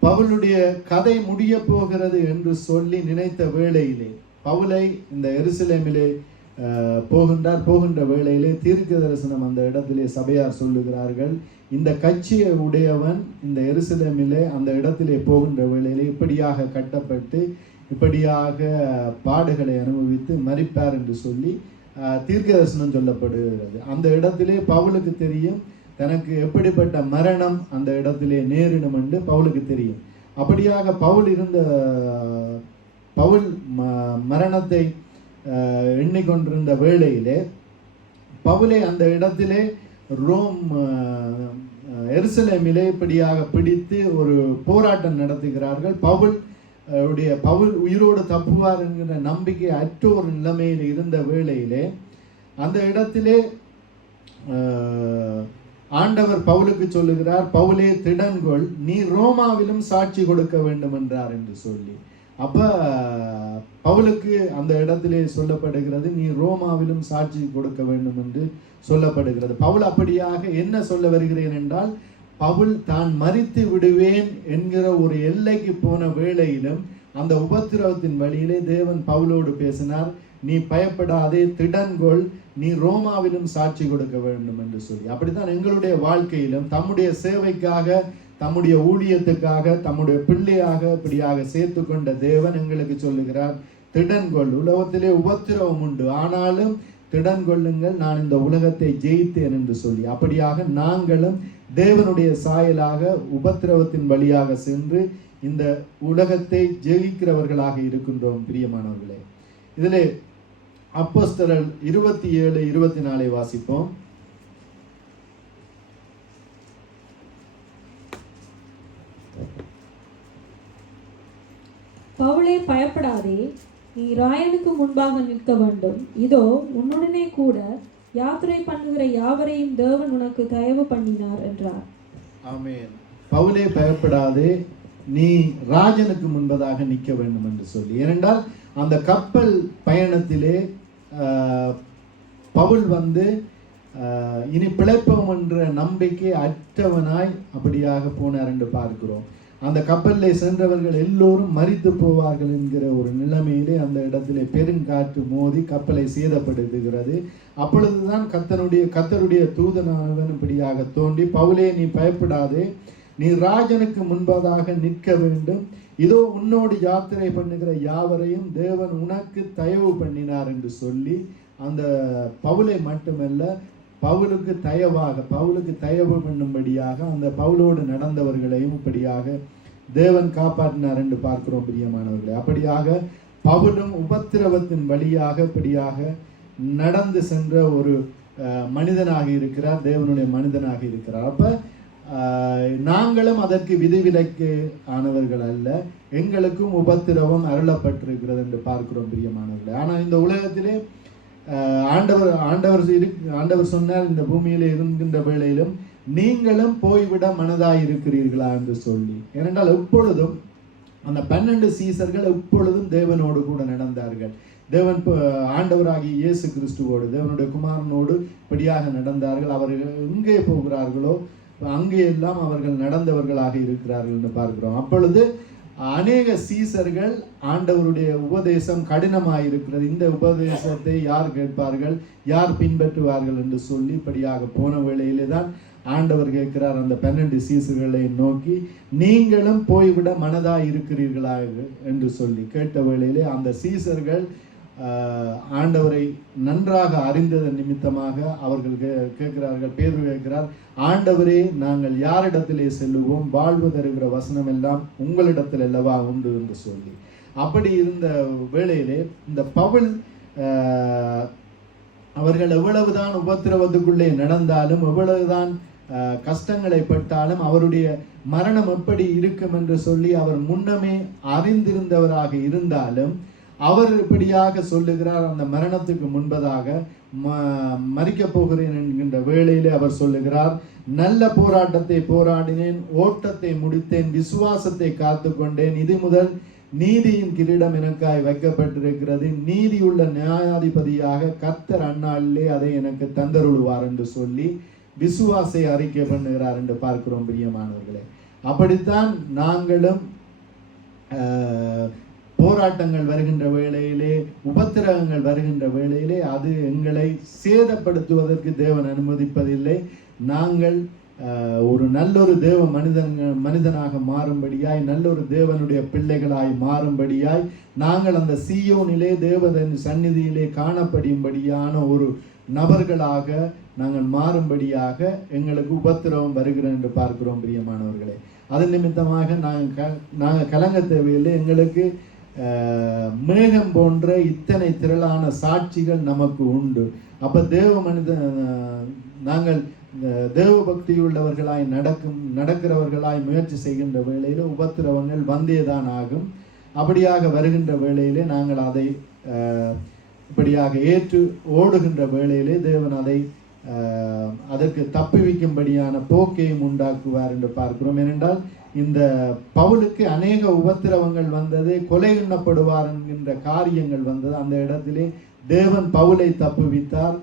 பவுலுடைய கதை முடிய போகிறது என்று சொல்லி நினைத்த வேளையிலே பவுலை இந்த எருசலேமிலே போகின்ற வேளையிலே தீர்க்க தரிசனம் அந்த இடத்திலே சபையார் சொல்லுகிறார்கள், இந்த கட்சியை உடையவன் இந்த எருசலேமிலே அந்த இடத்திலே போகின்ற வேளையிலே இப்படியாக கட்டப்பட்டு இப்படியாக பாடுகளை அனுபவித்து மரிப்பார் என்று சொல்லி தீர்க்க தரிசனம் சொல்லப்படுகிறது. அந்த இடத்திலே பவுலுக்கு தெரியும் தனக்கு எப்படிப்பட்ட மரணம் அந்த இடத்திலே நேரிடும் என்று பவுலுக்கு தெரியும். அப்படியாக பவுல் மரணத்தை எண்ணிக்கொண்டிருந்த வேளையிலே பவுலை அந்த இடத்திலே ரோம் எருசலேமிலே இப்படியாக பிடித்து ஒரு போராட்டம் நடத்துகிறார்கள். பவுல் உயிரோடு தப்புவார் என்கிற நம்பிக்கை அற்ற ஒரு நிலைமையில் இருந்த வேளையிலே அந்த இடத்திலே ஆண்டவர் பவுலுக்கு சொல்லுகிறார், பவுலே திடன்கொள், நீ ரோமாவிலும் சாட்சி கொடுக்க வேண்டும் என்றார் என்று சொல்லி. அப்ப பவுலுக்கு அந்த இடத்திலே சொல்லப்படுகிறது, நீ ரோமாவிலும் சாட்சி கொடுக்க வேண்டும் என்று சொல்லப்படுகிறது. பவுல் அப்படியாக என்ன சொல்ல வருகிறேன் என்றால், பவுல் தான் மரித்து விடுவேன் என்கிற ஒரு எல்லைக்கு போன வேளையிலும் அந்த உபத்திரவத்தின் வழியிலே தேவன் பவுலோடு பேசினார், நீ பயப்படாதே, திடன்கொள், நீ ரோமாவிலும் சாட்சி கொடுக்க வேண்டும் என்று சொல்லி. அப்படித்தான் எங்களுடைய வாழ்க்கையிலும் தம்முடைய சேவைக்காக, தம்முடைய ஊழியத்துக்காக, தம்முடைய பிள்ளையாக இப்படியாக சேர்த்து கொண்ட தேவன் எங்களுக்கு சொல்லுகிறார், திடன்கொள், உலகத்திலே உபத்திரவம் உண்டு, ஆனாலும் திடன் கொள்ளுங்கள், நான் இந்த உலகத்தை ஜெயித்தேன் என்று சொல்லி. அப்படியாக நாங்களும் தேவனுடைய சாயலாக உபத்திரவத்தின் வழியாக சென்று இந்த உலகத்தை ஜெயிக்கிறவர்களாக இருக்கின்றோம். பிரியமானவர்களே, இதிலே அப்போஸ்தலர் 27-24 வாசிப்போம். பவுலே, பயப்படாதே, நீ ராயனுக்கு முன்பாக நிற்க வேண்டும். இதோ உன்னுடனே கூட யாத்திரை பண்ணுகிற யாவரையும் தேவன் உனக்கு தயவு பண்ணினார் என்றார். ஆமென். பவுலே, பயப்படாதே, நீ ராஜனுக்கு முன்பதாக நிற்க வேண்டும் என்று சொல்லி. ஏனென்றால் அந்த கப்பல் பயணத்திலே பவுல் இனி பிழைப்போம் என்ற நம்பிக்கை அற்றவனாய் அப்படியாக போனார் என்று பார்க்கிறோம். அந்த கப்பலில் சென்றவர்கள் எல்லோரும் மரித்து போவார்கள் என்கிற ஒரு நிலைமையிலே அந்த இடத்திலே பெருங்காற்று மோதி கப்பலை சேதப்படுத்துகிறது. அப்பொழுதுதான் கர்த்தருடைய தூதனானவன் இப்படியாக தோன்றி, பவுலே, நீ பயப்படாதே, நீ ராஜனுக்கு முன்பதாக நிற்க வேண்டும். இதோ உன்னோடு யாத்திரை பண்ணுகிற யாவரையும் தேவன் உனக்கு தயவு பண்ணினார் என்று சொல்லி அந்த பவுலை மட்டுமல்ல, பவுலுக்கு தயவு பண்ணும்படியாக அந்த பவுலோடு நடந்தவர்களையும் இப்படியாக தேவன் காப்பாற்றினார் என்று பார்க்கிறோம். பிரியமானவர்களே, அப்படியாக பவுலும் உபத்திரவத்தின் வழியாக இப்படியாக நடந்து சென்ற ஒரு மனிதனாக இருக்கிறார், தேவனுடைய மனிதனாக இருக்கிறார். அப்ப நாங்களும் அதற்கு விதிவிலக்கு ஆனவர்கள் அல்ல, எங்களுக்கும் உபத்திரவம் அருளப்பட்டிருக்கிறது என்று பார்க்கிறோம். பிரியமானவர்களே, ஆனால் இந்த உலகத்திலே ஆண்டவர் சொன்னார், இந்த பூமியில இருக்கின்ற வேளையிலும் நீங்களும் போய்விட மனதாய் இருக்கிறீர்களா என்று சொல்லி. ஏனென்றால் எப்பொழுதும் அந்த 12 சீசர்கள் எப்பொழுதும் தேவனோடு கூட நடந்தார்கள். ஆண்டவராகிய இயேசு கிறிஸ்துவோடு, தேவனுடைய குமாரனோடு இப்படியாக நடந்தார்கள். அவர்கள் எங்கே போகிறார்களோ அங்கே எல்லாம் அவர்கள் நடந்தவர்களாக இருக்கிறார்கள் என்று பார்க்கிறோம். அப்பொழுது அநேக சீசர்கள் ஆண்டவருடைய உபதேசம் கடினமாயிருக்கிறது, இந்த உபதேசத்தை யார் கேட்பார்கள், யார் பின்பற்றுவார்கள் என்று சொல்லி இப்படியாக போன வேளையிலே தான் ஆண்டவர் கேட்கிறார் அந்த 12 சீசர்களை நோக்கி, நீங்களும் போய்விட மனதாய் இருக்கிறீர்களா என்று சொல்லி கேட்ட வேளையிலே அந்த சீசர்கள் ஆண்டவரை நன்றாக அறிந்ததன் நிமித்தமாக அவர்கள் கேட்கிறார்கள். பேதுரு கேட்கிறார், ஆண்டவரே, நாங்கள் யாரிடத்திலே செல்லுவோம், வாழ்வு தருகிற வசனம் எல்லாம் உங்களிடத்தில் அல்லவா உண்டு என்று சொல்லி. அப்படி இருந்த வேளையிலே இந்த பவுல் அவர்கள் எவ்வளவுதான் உபத்திரவத்துக்குள்ளே நடந்தாலும், எவ்வளவுதான் கஷ்டங்களை பட்டாலும், அவருடைய மரணம் எப்படி இருக்கும் என்று சொல்லி அவர் முன்னமே அறிந்திருந்தவராக இருந்தாலும், அவர் இப்படியாக சொல்லுகிறார், அந்த மரணத்துக்கு முன்பதாக மரிக்கப் போகிறேன் என்கின்ற வேளையிலே அவர் சொல்லுகிறார், நல்ல போராட்டத்தை போராடினேன், ஓட்டத்தை முடித்தேன், விசுவாசத்தை காத்து கொண்டேன், இது முதல் நீதியின் கிரீடம் எனக்காய் வைக்கப்பட்டிருக்கிறது, நீதியுள்ள நியாயாதிபதியாக கர்த்தர் அந்நாளிலே அதை எனக்கு தந்தருளுவார் என்று சொல்லி விசுவாசை அறிக்கை பண்ணுகிறார் என்று பார்க்கிறோம். பிரியமானவர்களே, அப்படித்தான் நாங்களும் போராட்டங்கள் வருகின்ற வேளையிலே, உபத்திரவங்கள் வருகின்ற வேளையிலே அது எங்களை சேதப்படுத்துவதற்கு தேவன் அனுமதிப்பதில்லை. நாங்கள் ஒரு நல்லொரு தேவ மனிதனாக மாறும்படியாய், நல்லொரு தேவனுடைய பிள்ளைகளாய் மாறும்படியாய், நாங்கள் அந்த சீயோனிலே தேவதன் சந்நிதியிலே காணப்படும்படியான ஒரு நபர்களாக நாங்கள் மாறும்படியாக எங்களுக்கு உபத்திரவம் வருகிறோம் என்று பார்க்கிறோம் பிரியமானவர்களே. அது நிமித்தமாக நாங்கள் கலங்க தேவையில்லை. எங்களுக்கு மேகம் போன்ற இத்தனை திரளான சாட்சிகள் நமக்கு உண்டு. அப்ப நாங்கள் தேவ பக்தி உள்ளவர்களாய் நடக்கிறவர்களாய் முயற்சி செய்கின்ற வேளையில உபத்திரவங்கள் வந்தேதான் ஆகும். அப்படியாக வருகின்ற வேளையிலே நாங்கள் அதை இப்படியாக ஏற்று ஓடுகின்ற வேளையிலே தேவன் அதை அதற்கு தப்புவிக்கும்படியான போக்கையும் உண்டாக்குவார் என்று பார்க்கிறோம். ஏனென்றால் இந்த பவுலுக்கு அநேக உபத்திரவங்கள் வந்தது, கொலை எண்ணப்படுவார் என்கின்ற காரியங்கள் வந்தது. அந்த இடத்திலே தேவன் பவுலை தப்புவித்தார்.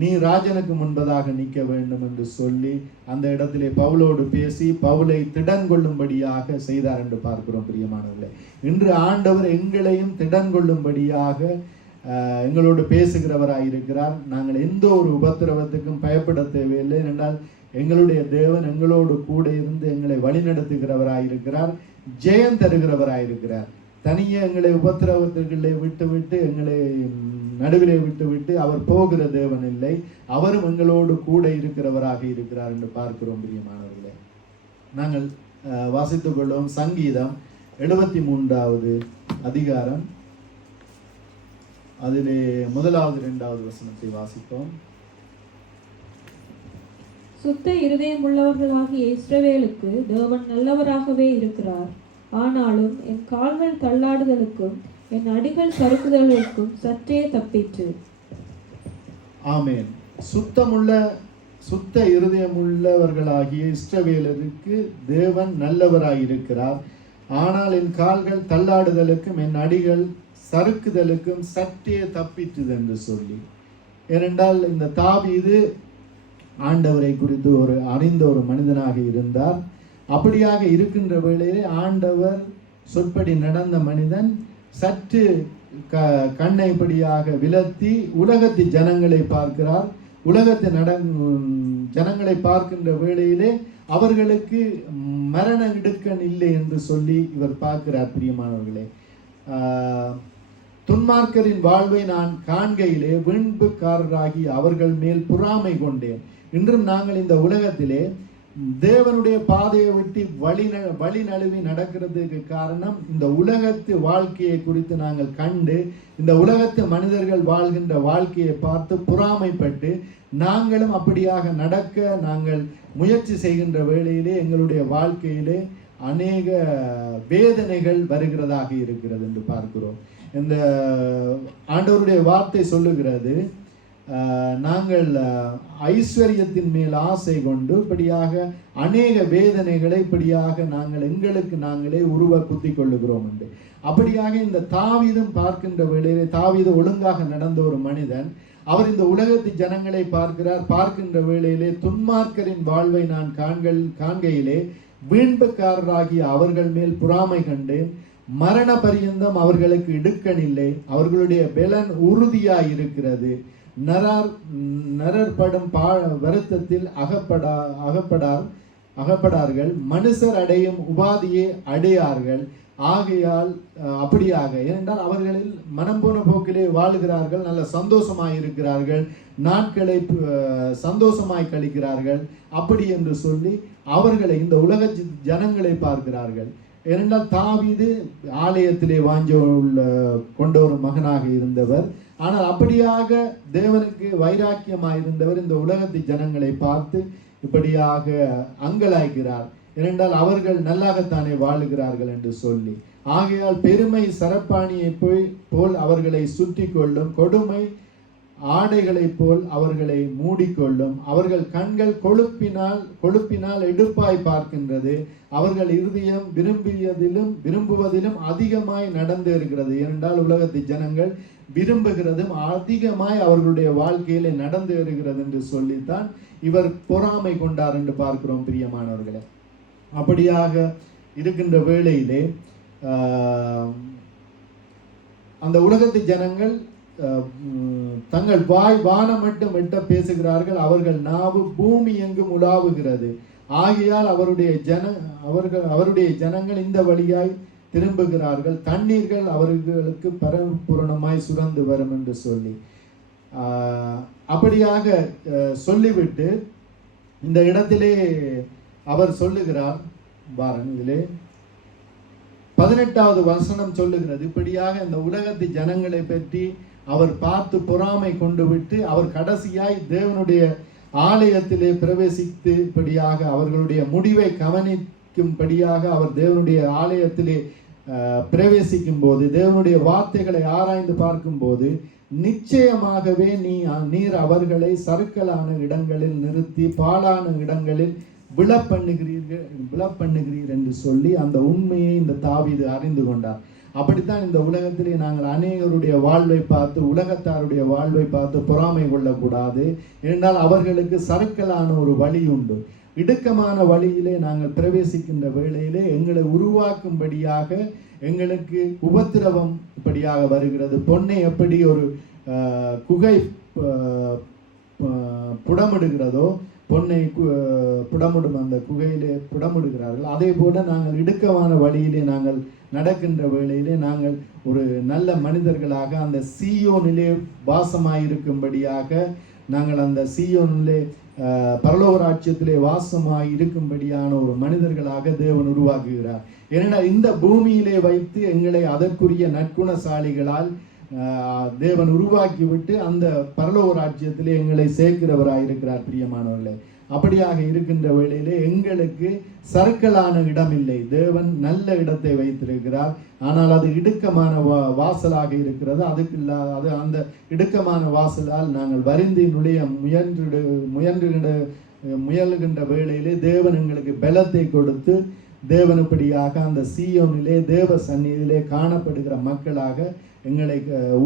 நீ ராஜனுக்கு முன்பதாக நிற்க வேண்டும் என்று சொல்லி அந்த இடத்திலே பவுலோடு பேசி பவுலை திடன் கொள்ளும்படியாக செய்தார் என்று பார்க்கிறோம் பிரியமானவர்களே. இன்று ஆண்டவர் எங்களையும் திடன் கொள்ளும்படியாக எங்களோடு பேசுகிறவராயிருக்கிறார். நாங்கள் எந்த ஒரு உபத்திரவத்துக்கும் பயப்பட தேவையில்லை. என்றால் எங்களுடைய தேவன் எங்களோடு கூட இருந்து எங்களை வழிநடத்துகிறவராயிருக்கிறார், ஜெயம் தருகிறவராயிருக்கிறார். தனியே எங்களை உபத்திரவத்துக்களை விட்டு எங்களை நடுவிலே விட்டு அவர் போகிற தேவன் இல்லை. அவரும் எங்களோடு கூட இருக்கிறவராக இருக்கிறார் என்று பார்க்கிறோம் பிரியமானவர்களே. நாங்கள் வாசித்துக் கொள்வோம் சங்கீதம் 73வது அதிகாரம், அதிலே 1வது 2வது வசனத்தை வாசிப்போம். சுத்த இருதயம் உள்ளவர்களாகிய இஸ்ரவேலுக்கு தேவன் நல்லவராகவே இருக்கிறார். ஆனாலும் என் கால்கள் தள்ளாடுதலுக்கும் என் அடிகள் சறுக்குதலுக்கும் சற்றே தப்பிற்று. ஆமேன். சுத்த இருதயம் உள்ளவர்களாகிய இஸ்ரவேலருக்கு தேவன் நல்லவராயிருக்கிறார். ஆனால் என் கால்கள் தள்ளாடுதலுக்கும் என் அடிகள் சறுக்குதலுக்கும் சற்றே தப்பிற்று என்று சொல்லி. ஏனென்றால் இந்த தாவீது ஆண்டவரை குறித்து அறிந்த ஒரு மனிதனாக இருந்தார். அப்படியாக இருக்கின்ற வேளையிலே ஆண்டவர் சொற்படி நடந்த மனிதன் சற்று கண்ணைப்படியாக விலத்தி உலகத்து ஜனங்களை பார்க்கிறார். உலகத்து ஜனங்களை பார்க்கின்ற வேளையிலே அவர்களுக்கு மரண இடுக்கண் இல்லை என்று சொல்லி இவர் பார்க்கிறார். பிரியமானவர்களே, துன்மார்க்கரின் வாழ்வை நான் காண்கையிலே வீண்புக்காரராகி அவர்கள் மேல் பொறாமை கொண்டேன். இன்றும் நாங்கள் இந்த உலகத்திலே தேவனுடைய பாதையை விட்டு வழி நழுவி நடக்கிறதுக்கு காரணம் இந்த உலகத்து வாழ்க்கையை குறித்து நாங்கள் கண்டு இந்த உலகத்து மனிதர்கள் வாழ்கின்ற வாழ்க்கையை பார்த்து பொறாமைப்பட்டு நாங்களும் அப்படியாக நடக்க நாங்கள் முயற்சி செய்கின்ற வேளையிலே எங்களுடைய வாழ்க்கையிலே அநேக வேதனைகள் வருகிறதாக இருக்கிறது என்று பார்க்கிறோம். இந்த ஆண்டவருடைய வார்த்தை சொல்லுகிறது, நாங்கள் ஐஸ்வர்யத்தின் மேல் ஆசை கொண்டு இப்படியாக அநேக வேதனைகளை இப்படியாக நாங்கள் எங்களுக்கு நாங்களே உருவ குத்தி கொள்ளுகிறோம் என்று. அப்படியாக இந்த தாவீதும் பார்க்கின்ற வேளையிலே, தாவீது ஒழுங்காக நடந்த ஒரு மனிதன், அவர் இந்த உலகத்து ஜனங்களை பார்க்கின்ற வேளையிலே துன்மார்க்கரின் வாழ்வை நான் காண்கையிலே வீண்புக்காரராகிய அவர்கள் மேல் பொறாமை கண்டேன். மரண பரியந்தம் அவர்களுக்கு இடுக்கண் இல்லை, அவர்களுடைய பெலன் உறுதியாய் இருக்கிறது. நரற்படும் வருத்தத்தில் அகப்படார்கள், மனுஷர் அடையும் உபாதியை அடையார்கள். ஆகையால் அப்படியாக, ஏனென்றால் அவர்களில் மனம் போன போக்கிலே வாழுகிறார்கள், நல்ல சந்தோஷமாய் இருக்கிறார்கள், நாட்களை சந்தோஷமாய் கழிக்கிறார்கள். அப்படி என்று சொல்லி அவர்களை இந்த உலக ஜனங்களை பார்க்கிறார்கள். ஏனென்றால் தாவீது ஆலயத்திலே கொண்ட ஒரு மகனாக இருந்தவர். ஆனால் அப்படியாக தேவனுக்கு வைராக்கியமாக இருந்தவர் இந்த உலகத்து ஜனங்களை பார்த்து இப்படியாக அங்கலாய்க்கிறார். ஏனென்றால் அவர்கள் நல்லாகத்தானே வாழுகிறார்கள் என்று சொல்லி. ஆகையால் பெருமை சரப்பாணியை போல் அவர்களை சுற்றி கொள்ளும், கொடுமை ஆடைகளை போல் அவர்களை மூடிக்கொள்ளும். அவர்கள் கண்கள் கொழுப்பினால் எடுப்பாய் பார்க்கின்றது, அவர்கள் இருதயம் விரும்புவதிலும் அதிகமாய் நடந்து இருக்கிறது. ஏனென்றால் உலகத்து ஜனங்கள் விரும்புகிறதும் அதிகமாய் அவர்களுடைய வாழ்க்கையிலே நடந்து வருகிறது என்று சொல்லித்தான் இவர் பொறாமை கொண்டார் என்று பார்க்கிறோம் பிரியமானவர்களே. அப்படியாக இருக்கின்ற வேளையிலே அந்த உலகத்து ஜனங்கள் தங்கள் வானம் மட்டும் எட்ட பேசுகிறார்கள், அவர்கள் நாவு பூமி எங்கும் உலாவுகிறது. ஆகையால் அவருடைய ஜனங்கள் இந்த வழியாய் திரும்புகிறார்கள், தண்ணீர்கள் அவர்களுக்கு பரபூரணமாய் சுரந்து வரும் என்று சொல்லி. அப்படியாக சொல்லிவிட்டு இந்த இடத்திலே அவர் சொல்லுகிறார் பாருங்க, இதிலே 18வது வசனம் சொல்லுகிறது, இப்படியாக இந்த உலகத்து ஜனங்களை பற்றி அவர் பார்த்து பொறாமை கொண்டு விட்டு அவர் கடைசியாய் தேவனுடைய ஆலயத்திலே பிரவேசித்து இப்படியாக அவர்களுடைய முடிவை கவனிக்கும்படியாக அவர் தேவனுடைய ஆலயத்திலே பிரவேசிக்கும் போது, தேவனுடைய வார்த்தைகளை ஆராய்ந்து பார்க்கும் போது, நிச்சயமாகவே நீர் அவர்களை சறுக்கலான இடங்களில் நிறுத்தி பாழான இடங்களில் விழப்பண்ணுகிறீர் என்று சொல்லி அந்த உண்மையை இந்த தாவீது அறிந்து கொண்டார். அப்படித்தான் இந்த உலகத்திலே நாங்கள் அநேகருடைய வாழ்வை பார்த்து, உலகத்தாருடைய வாழ்வை பார்த்து பொறாமை கொள்ளக்கூடாது. ஏனென்றால் அவர்களுக்கு சறுக்கலான ஒரு வழி உண்டு. இடுக்கமான வழியிலே நாங்கள் பிரவேசிக்கின்ற வேளையிலே எங்களை உருவாக்கும்படியாக எங்களுக்கு உபத்திரவம் இப்படியாக வருகிறது. பொன்னை எப்படி ஒரு குகை புடமிடுகிறதோ, பொன்னை புடமிடும் அந்த குகையிலே புடமிடுகிறார்கள், அதே போல நாங்கள் இடுக்கமான வழியிலே நாங்கள் நடக்கின்ற வேளையிலே நாங்கள் ஒரு நல்ல மனிதர்களாக அந்த சீயோனிலே வாசமாயிருக்கும்படியாக, நாங்கள் அந்த சீயோனிலே பரலோக ராஜ்யத்திலே வாசமாய் இருக்கும்படியான ஒரு மனிதர்களாக தேவன் உருவாக்குகிறார். ஏனென்றால் இந்த பூமியிலே வைத்து எங்களை அதற்குரிய நற்குணசாலிகளால் தேவன் உருவாக்கிவிட்டு அந்த பரலோக ராஜ்யத்திலே எங்களை சேர்க்கிறவராயிருக்கிறார். பிரியமானவர்களே, அப்படியாக இருக்கின்ற வேளையிலே எங்களுக்கு சறுக்கலான இடம் இல்லை. தேவன் நல்ல இடத்தை வைத்திருக்கிறார். ஆனால் அது இடுக்கமான வாசலாக இருக்கிறது. அது அந்த இடுக்கமான வாசலால் நாங்கள் வருந்தி நுழைய முயலுகின்ற வேளையிலே தேவன் எங்களுக்கு பலத்தை கொடுத்து, தேவனுப்படியாக அந்த சீயோனிலே தேவ சந்நிதியிலே காணப்படுகிற மக்களாக எங்களை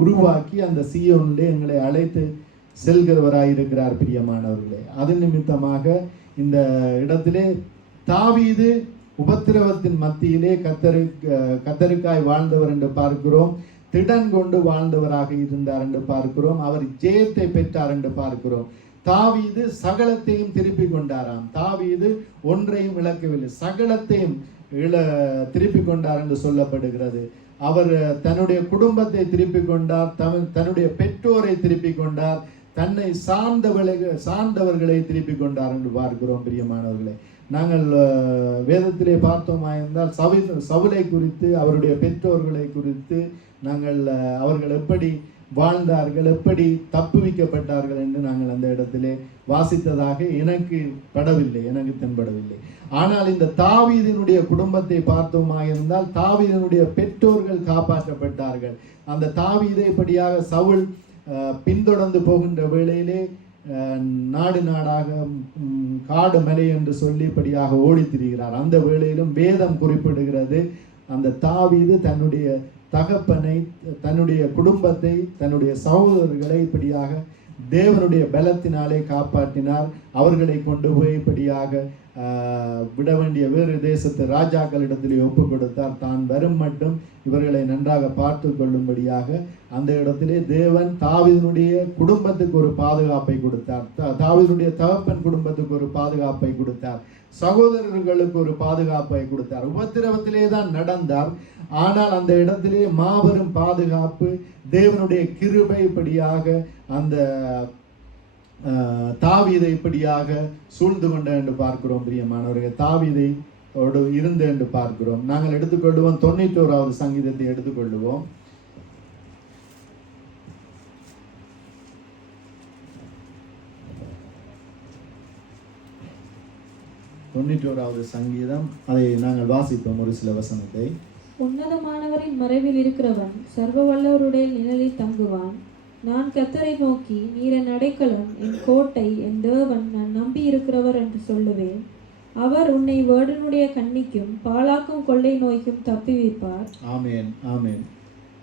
உருவாக்கி அந்த சீயோனிலே எங்களை அழைத்து செல்கிறவராயிருக்கிறார். பிரியமானவர்களே, அது நிமித்தமாக இந்த இடத்திலே தாவீது உபத்திரவத்தின் மத்தியிலே கத்தருக்காய் வாழ்ந்தவர் என்று பார்க்கிறோம். திடன் கொண்டு வாழ்ந்தவராக இருந்தார் என்று பார்க்கிறோம். அவர் ஜெயத்தை பெற்றார் என்று பார்க்கிறோம். தாவீது சகலத்தையும் திருப்பி கொண்டாராம். தாவீது ஒன்றையும் இழக்கவில்லை, சகலத்தையும் திருப்பி கொண்டார் என்று சொல்லப்படுகிறது. அவர் தன்னுடைய குடும்பத்தை திருப்பி கொண்டார், தன்னுடைய பெற்றோரை திருப்பி கொண்டார், தன்னை சார்ந்தவர்களை திருப்பி கொண்டார் என்று பார்க்கிறோம். பிரியமானவர்களே, நாங்கள் வேதத்திலே பார்த்தோமாயிருந்தால் சவுலை குறித்து, அவருடைய பெற்றோர்களை குறித்து நாங்கள் அவர்கள் எப்படி வாழ்ந்தார்கள், எப்படி தப்புவிக்கப்பட்டார்கள் என்று நாங்கள் அந்த இடத்திலே வாசித்ததாக எனக்கு தென்படவில்லை. ஆனால் இந்த தாவீதினுடைய குடும்பத்தை பார்த்தோமாயிருந்தால் தாவீதினுடைய பெற்றோர்கள் காப்பாற்றப்பட்டார்கள். அந்த தாவீதை இப்படியாக சவுல் பின்தொடர்ந்து போகின்ற வேளையிலே நாடு நாடாக காடு மலை என்று சொல்லி இப்படியாக ஓடி திரிகிறார். அந்த வேளையிலும் வேதம் குறிப்பிடுகிறது, அந்த தாவீது தன்னுடைய தகப்பனை, தன்னுடைய குடும்பத்தை, தன்னுடைய சகோதரர்களை இப்படியாக தேவனுடைய பலத்தினாலே காப்பாற்றினார். அவர்களை கொண்டு போய் இப்படியாக விட வேண்டிய வேறு தேசத்து ராஜாக்களிடத்திலே ஒப்பு கொடுத்தார். தான் வரும் மட்டும் இவர்களை நன்றாக பார்த்து கொள்ளும்படியாக அந்த இடத்திலே தேவன் தாவீதினுடைய குடும்பத்துக்கு ஒரு பாதுகாப்பை கொடுத்தார். தாவீதினுடைய தகப்பன் குடும்பத்துக்கு ஒரு பாதுகாப்பை கொடுத்தார். சகோதரர்களுக்கு ஒரு பாதுகாப்பை கொடுத்தார். உபத்திரவத்திலே தான் நடந்தார். ஆனால் அந்த இடத்திலே மாபெரும் பாதுகாப்பு, தேவனுடைய கிருபை இப்படியாக அந்த தாவீதை இப்படியாக சூழ்ந்து கொண்ட என்று பார்க்கிறோம். பிரியமானவர்கள், தாவீதை இருந்து என்று பார்க்கிறோம். நாங்கள் எடுத்துக்கொள்வோம் 91வது சங்கீதத்தை எடுத்துக்கொள்வோம். 91வது சங்கீதம், அதை நாங்கள் வாசிப்போம் ஒரு சில வசனத்தை. உன்னதமானவரின் மறைவில் இருக்கிறவன் சர்வ வல்லவருடைய நிழலில் தங்குவான். நான் கர்த்தரை நோக்கி, நீர் என் அடைக்கலம், என் கோட்டை, என் தேவன், நான் நம்பி இருக்கிறவர் என்று சொல்லுவேன். அவர் உன்னை வேடனுடைய கண்ணிக்கும் பாழாக்கும் கொள்ளை நோய்க்கும் தப்புவிப்பார். ஆமேன், ஆமேன்.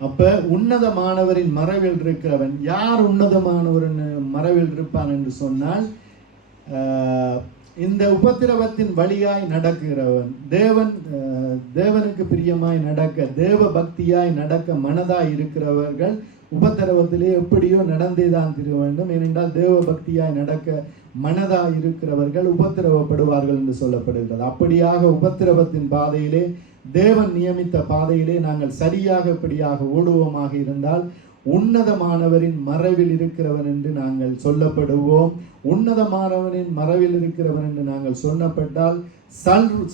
அப்ப உன்னதமானவரின் மறைவில் இருக்கிறவன், யார் உன்னதமானவரின் மறைவில் இருப்பான் என்று சொன்னால், இந்த உபத்திரவத்தின் வழியாய் நடக்கிறவன், தேவனுக்கு பிரியமாய் நடக்க, தேவ பக்தியாய் நடக்க மனதாய் இருக்கிறவர்கள் உபத்திரவத்திலே எப்படியோ நடந்தேதான் தீர வேண்டும். ஏனென்றால் தேவ பக்தியாய் நடக்க மனதாய் இருக்கிறவர்கள் உபத்திரவப்படுவார்கள் என்று சொல்லப்படுகிறது. அப்படியாக உபத்திரவத்தின் பாதையிலே, தேவன் நியமித்த பாதையிலே நாங்கள் சரியாக இப்படியாக ஓடுவோமாக இருந்தால் உன்னதமானவரின் மறைவில் இருக்கிறவன் என்று நாங்கள் சொல்லப்படுவோம். உன்னதமானவனின் மறைவில் இருக்கிறவன் என்று நாங்கள் சொல்லப்பட்டால்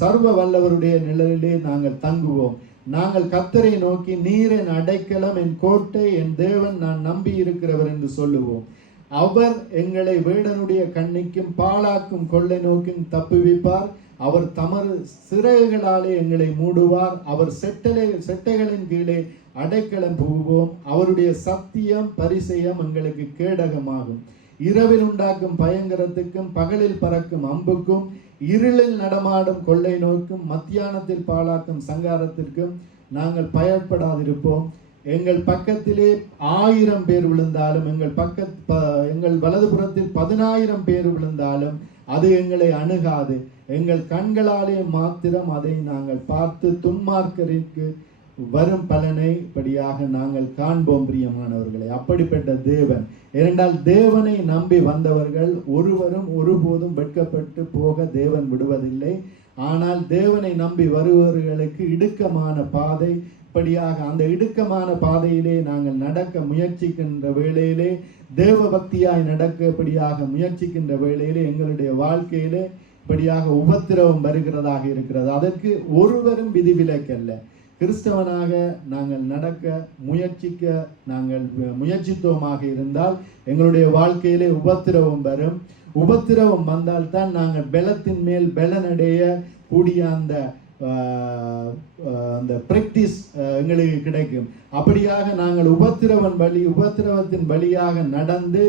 சர்வ வல்லவருடைய நிழலிலே நாங்கள் தங்குவோம். நாங்கள் கர்த்தரை நோக்கி, நீர் என் அடைக்கலம், என் கோட்டை, என் தேவன், நான் நம்பி இருக்கிறவர் என்று சொல்லுவோம். அவர் எங்களை வேடனுடைய கண்ணிக்கும் பாழாக்கும் கொள்ளை நோக்கும் தப்புவிப்பார். அவர் தமது சிறகுகளாலே எங்களை மூடுவார். அவர் செட்டைகளின் கீழே அடைக்கலம் புகுவோம். அவருடைய சத்தியம் பரிசெயம் எங்களுக்கு கேடகமாகும். இரவில் உண்டாக்கும் பயங்கரத்துக்கும் பகலில் பறக்கும் அம்புக்கும் இருளில் நடமாடும் கொள்ளை நோக்கும் மத்தியானத்தில் பாழாக்கும் சங்காரத்திற்கும் நாங்கள் பயப்படாதிருப்போம். எங்கள் பக்கத்திலே 1000 பேர் விழுந்தாலும், எங்கள் வலதுபுறத்தில் 10,000 பேர் விழுந்தாலும் அது எங்களை அணுகாது. எங்கள் கண்களாலே மாத்திரம் அதை நாங்கள் பார்த்து துன்மார்க்கருக்கு வரும் பலனை படியாக நாங்கள் காண்போம். பிரியமானவர்களே, அப்படிப்பட்ட தேவன். ஏனென்றால் தேவனை நம்பி வந்தவர்கள் ஒருவரும் ஒருபோதும் வெட்கப்பட்டு போக தேவன் விடுவதில்லை. ஆனால் தேவனை நம்பி வருபவர்களுக்கு இடுக்கமான பாதை, படியாக அந்த இடுக்கமான பாதையிலே நாங்கள் நடக்க முயற்சிக்கின்ற வேளையிலே, தேவ பக்தியாய் நடக்கப்படியாக முயற்சிக்கின்ற வேளையிலே எங்களுடைய வாழ்க்கையிலே படியாக உபத்திரவம் வருகிறதாக இருக்கிறது. அதற்கு ஒருவரும் விதிவிலக்கல்ல. கிறிஸ்தவனாக நாங்கள் நடக்க நாங்கள் முயற்சித்தோமாக இருந்தால் எங்களுடைய வாழ்க்கையிலே உபத்திரவம் வரும். உபத்திரவம் வந்தால்தான் நாங்கள் பலத்தின் மேல் பலனடைய கூடிய அந்த பிராக்டிஸ் எங்களுக்கு கிடைக்கும். அப்படியாக நாங்கள் உபத்திரவத்தின் வழியாக நடந்து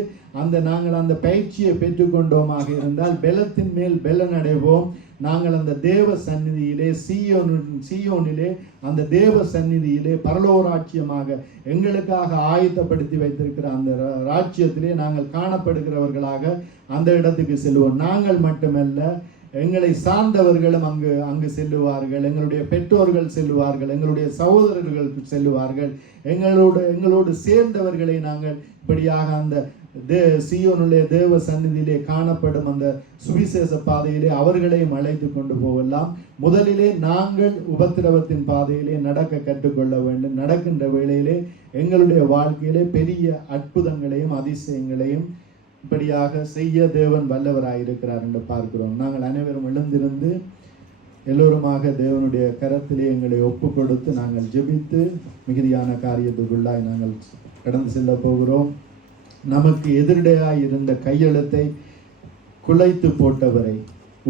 நாங்கள் அந்த பயிற்சியை பெற்றுக்கொண்டோமாக இருந்தால் பலத்தின் மேல் பலன் அடைவோம். நாங்கள் அந்த தேவ சந்நிதியிலே சீயோனிலே அந்த தேவ சந்நிதியிலே பரலோராட்சியமாக எங்களுக்காக ஆயத்தப்படுத்தி வைத்திருக்கிற அந்த ராஜ்யத்திலே நாங்கள் காணப்படுகிறவர்களாக அந்த இடத்துக்கு செல்வோம். நாங்கள் மட்டுமல்ல, எங்களை சார்ந்தவர்களும் அங்கு செல்லுவார்கள். எங்களுடைய பெற்றோர்கள் செல்லுவார்கள். எங்களுடைய சகோதரர்கள் செல்லுவார்கள். எங்களோடு சேர்ந்தவர்களை நாங்கள் இப்படியாக அந்த சீயோனுடைய தேவ சந்நிதியிலே காணப்படும் அந்த சுவிசேஷ பாதையிலே அவர்களையும் அழைத்து கொண்டு போகலாம். முதலிலே நாங்கள் உபத்திரவத்தின் பாதையிலே நடக்க கற்றுக்கொள்ள வேண்டும். நடக்கின்ற வேளையிலே எங்களுடைய வாழ்க்கையிலே பெரிய அற்புதங்களையும் அதிசயங்களையும் இப்படியாக செய்ய தேவன் வல்லவராயிருக்கிறார் என்று பார்க்கிறோம். நாங்கள் அனைவரும் எழுந்திருந்து எல்லோருமாக தேவனுடைய கரத்திலே எங்களை ஒப்பு கொடுத்து நாங்கள் ஜெபித்து மிகுதியான காரியத்துக்குள்ளாய் நாங்கள் கடந்து செல்ல போகிறோம். நமக்கு எதிரடையாய் இருந்த கையெழுத்தை குலைத்து போட்டவரை,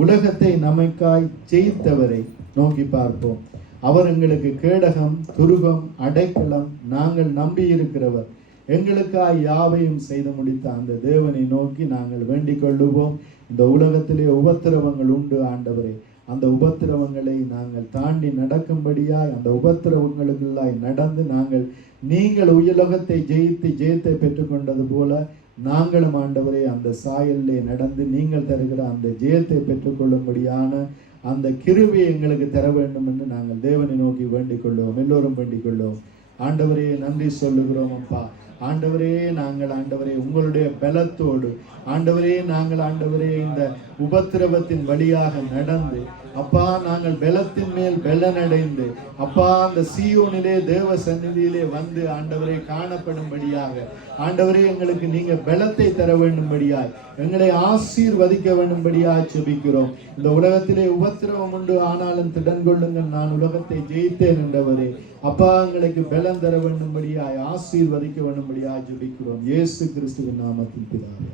உலகத்தை நமக்காய் ஜெயித்தவரை நோக்கி பார்ப்போம். அவர் எங்களுக்கு கேடகம், துருகம், அடைக்கலம், நாங்கள் நம்பி இருக்கிறவர், எங்களுக்காய் யாவையும் செய்து முடித்த அந்த தேவனை நோக்கி நாங்கள் வேண்டிக் கொள்ளுவோம். இந்த உலகத்திலே உபத்திரவங்கள் உண்டு ஆண்டவரே. அந்த உபத்திரவங்களை நாங்கள் தாண்டி நடக்கும்படியாய் அந்த உபத்திரவங்களுக்குள்ளாய் நடந்து நீங்கள் உலகத்தை ஜெயத்தை பெற்றுக்கொண்டது போல நாங்களும் ஆண்டவரே அந்த சாயலிலே நடந்து நீங்கள் தருகிற அந்த ஜெயத்தை பெற்றுக்கொள்ளும்படியான அந்த கிருபையை எங்களுக்கு தர வேண்டும் என்று நாங்கள் தேவனை நோக்கி வேண்டிக் கொள்ளுவோம். எல்லோரும் வேண்டிக் கொள்ளுவோம். ஆண்டவரே, நன்றி சொல்லுகிறோம் அப்பா. ஆண்டவரே, நாங்கள் ஆண்டவரே உங்களுடைய பலத்தோடு ஆண்டவரே நாங்கள் ஆண்டவரே இந்த உபத்திரவத்தின் வழியாக நடந்து அப்பா நாங்கள் பலத்தின் மேல் பலனடைந்து அப்பா அந்த சீயோனிலே தேவ சந்நிதியிலே வந்து ஆண்டவரே காணப்படும்படியாக ஆண்டவரே எங்களுக்கு நீங்க பலத்தை தர வேண்டும்படியாய் எங்களை ஆசீர்வதிக்க வேண்டும்படியாய் ஜெபிக்கிறோம். இந்த உலகத்திலே உபத்திரவம் உண்டு, ஆனாலும் திடன் கொள்ளுங்கள், நான் உலகத்தை ஜெயித்தேன் என்றவரே. அப்பா எங்களுக்கு பலம் தர வேண்டும்படியாய் ஆசீர்வதிக்க வேண்டும்படியாய் ஜெபிக்கிறோம். இயேசு கிறிஸ்துவின் நாமத்தில் பிதாவே.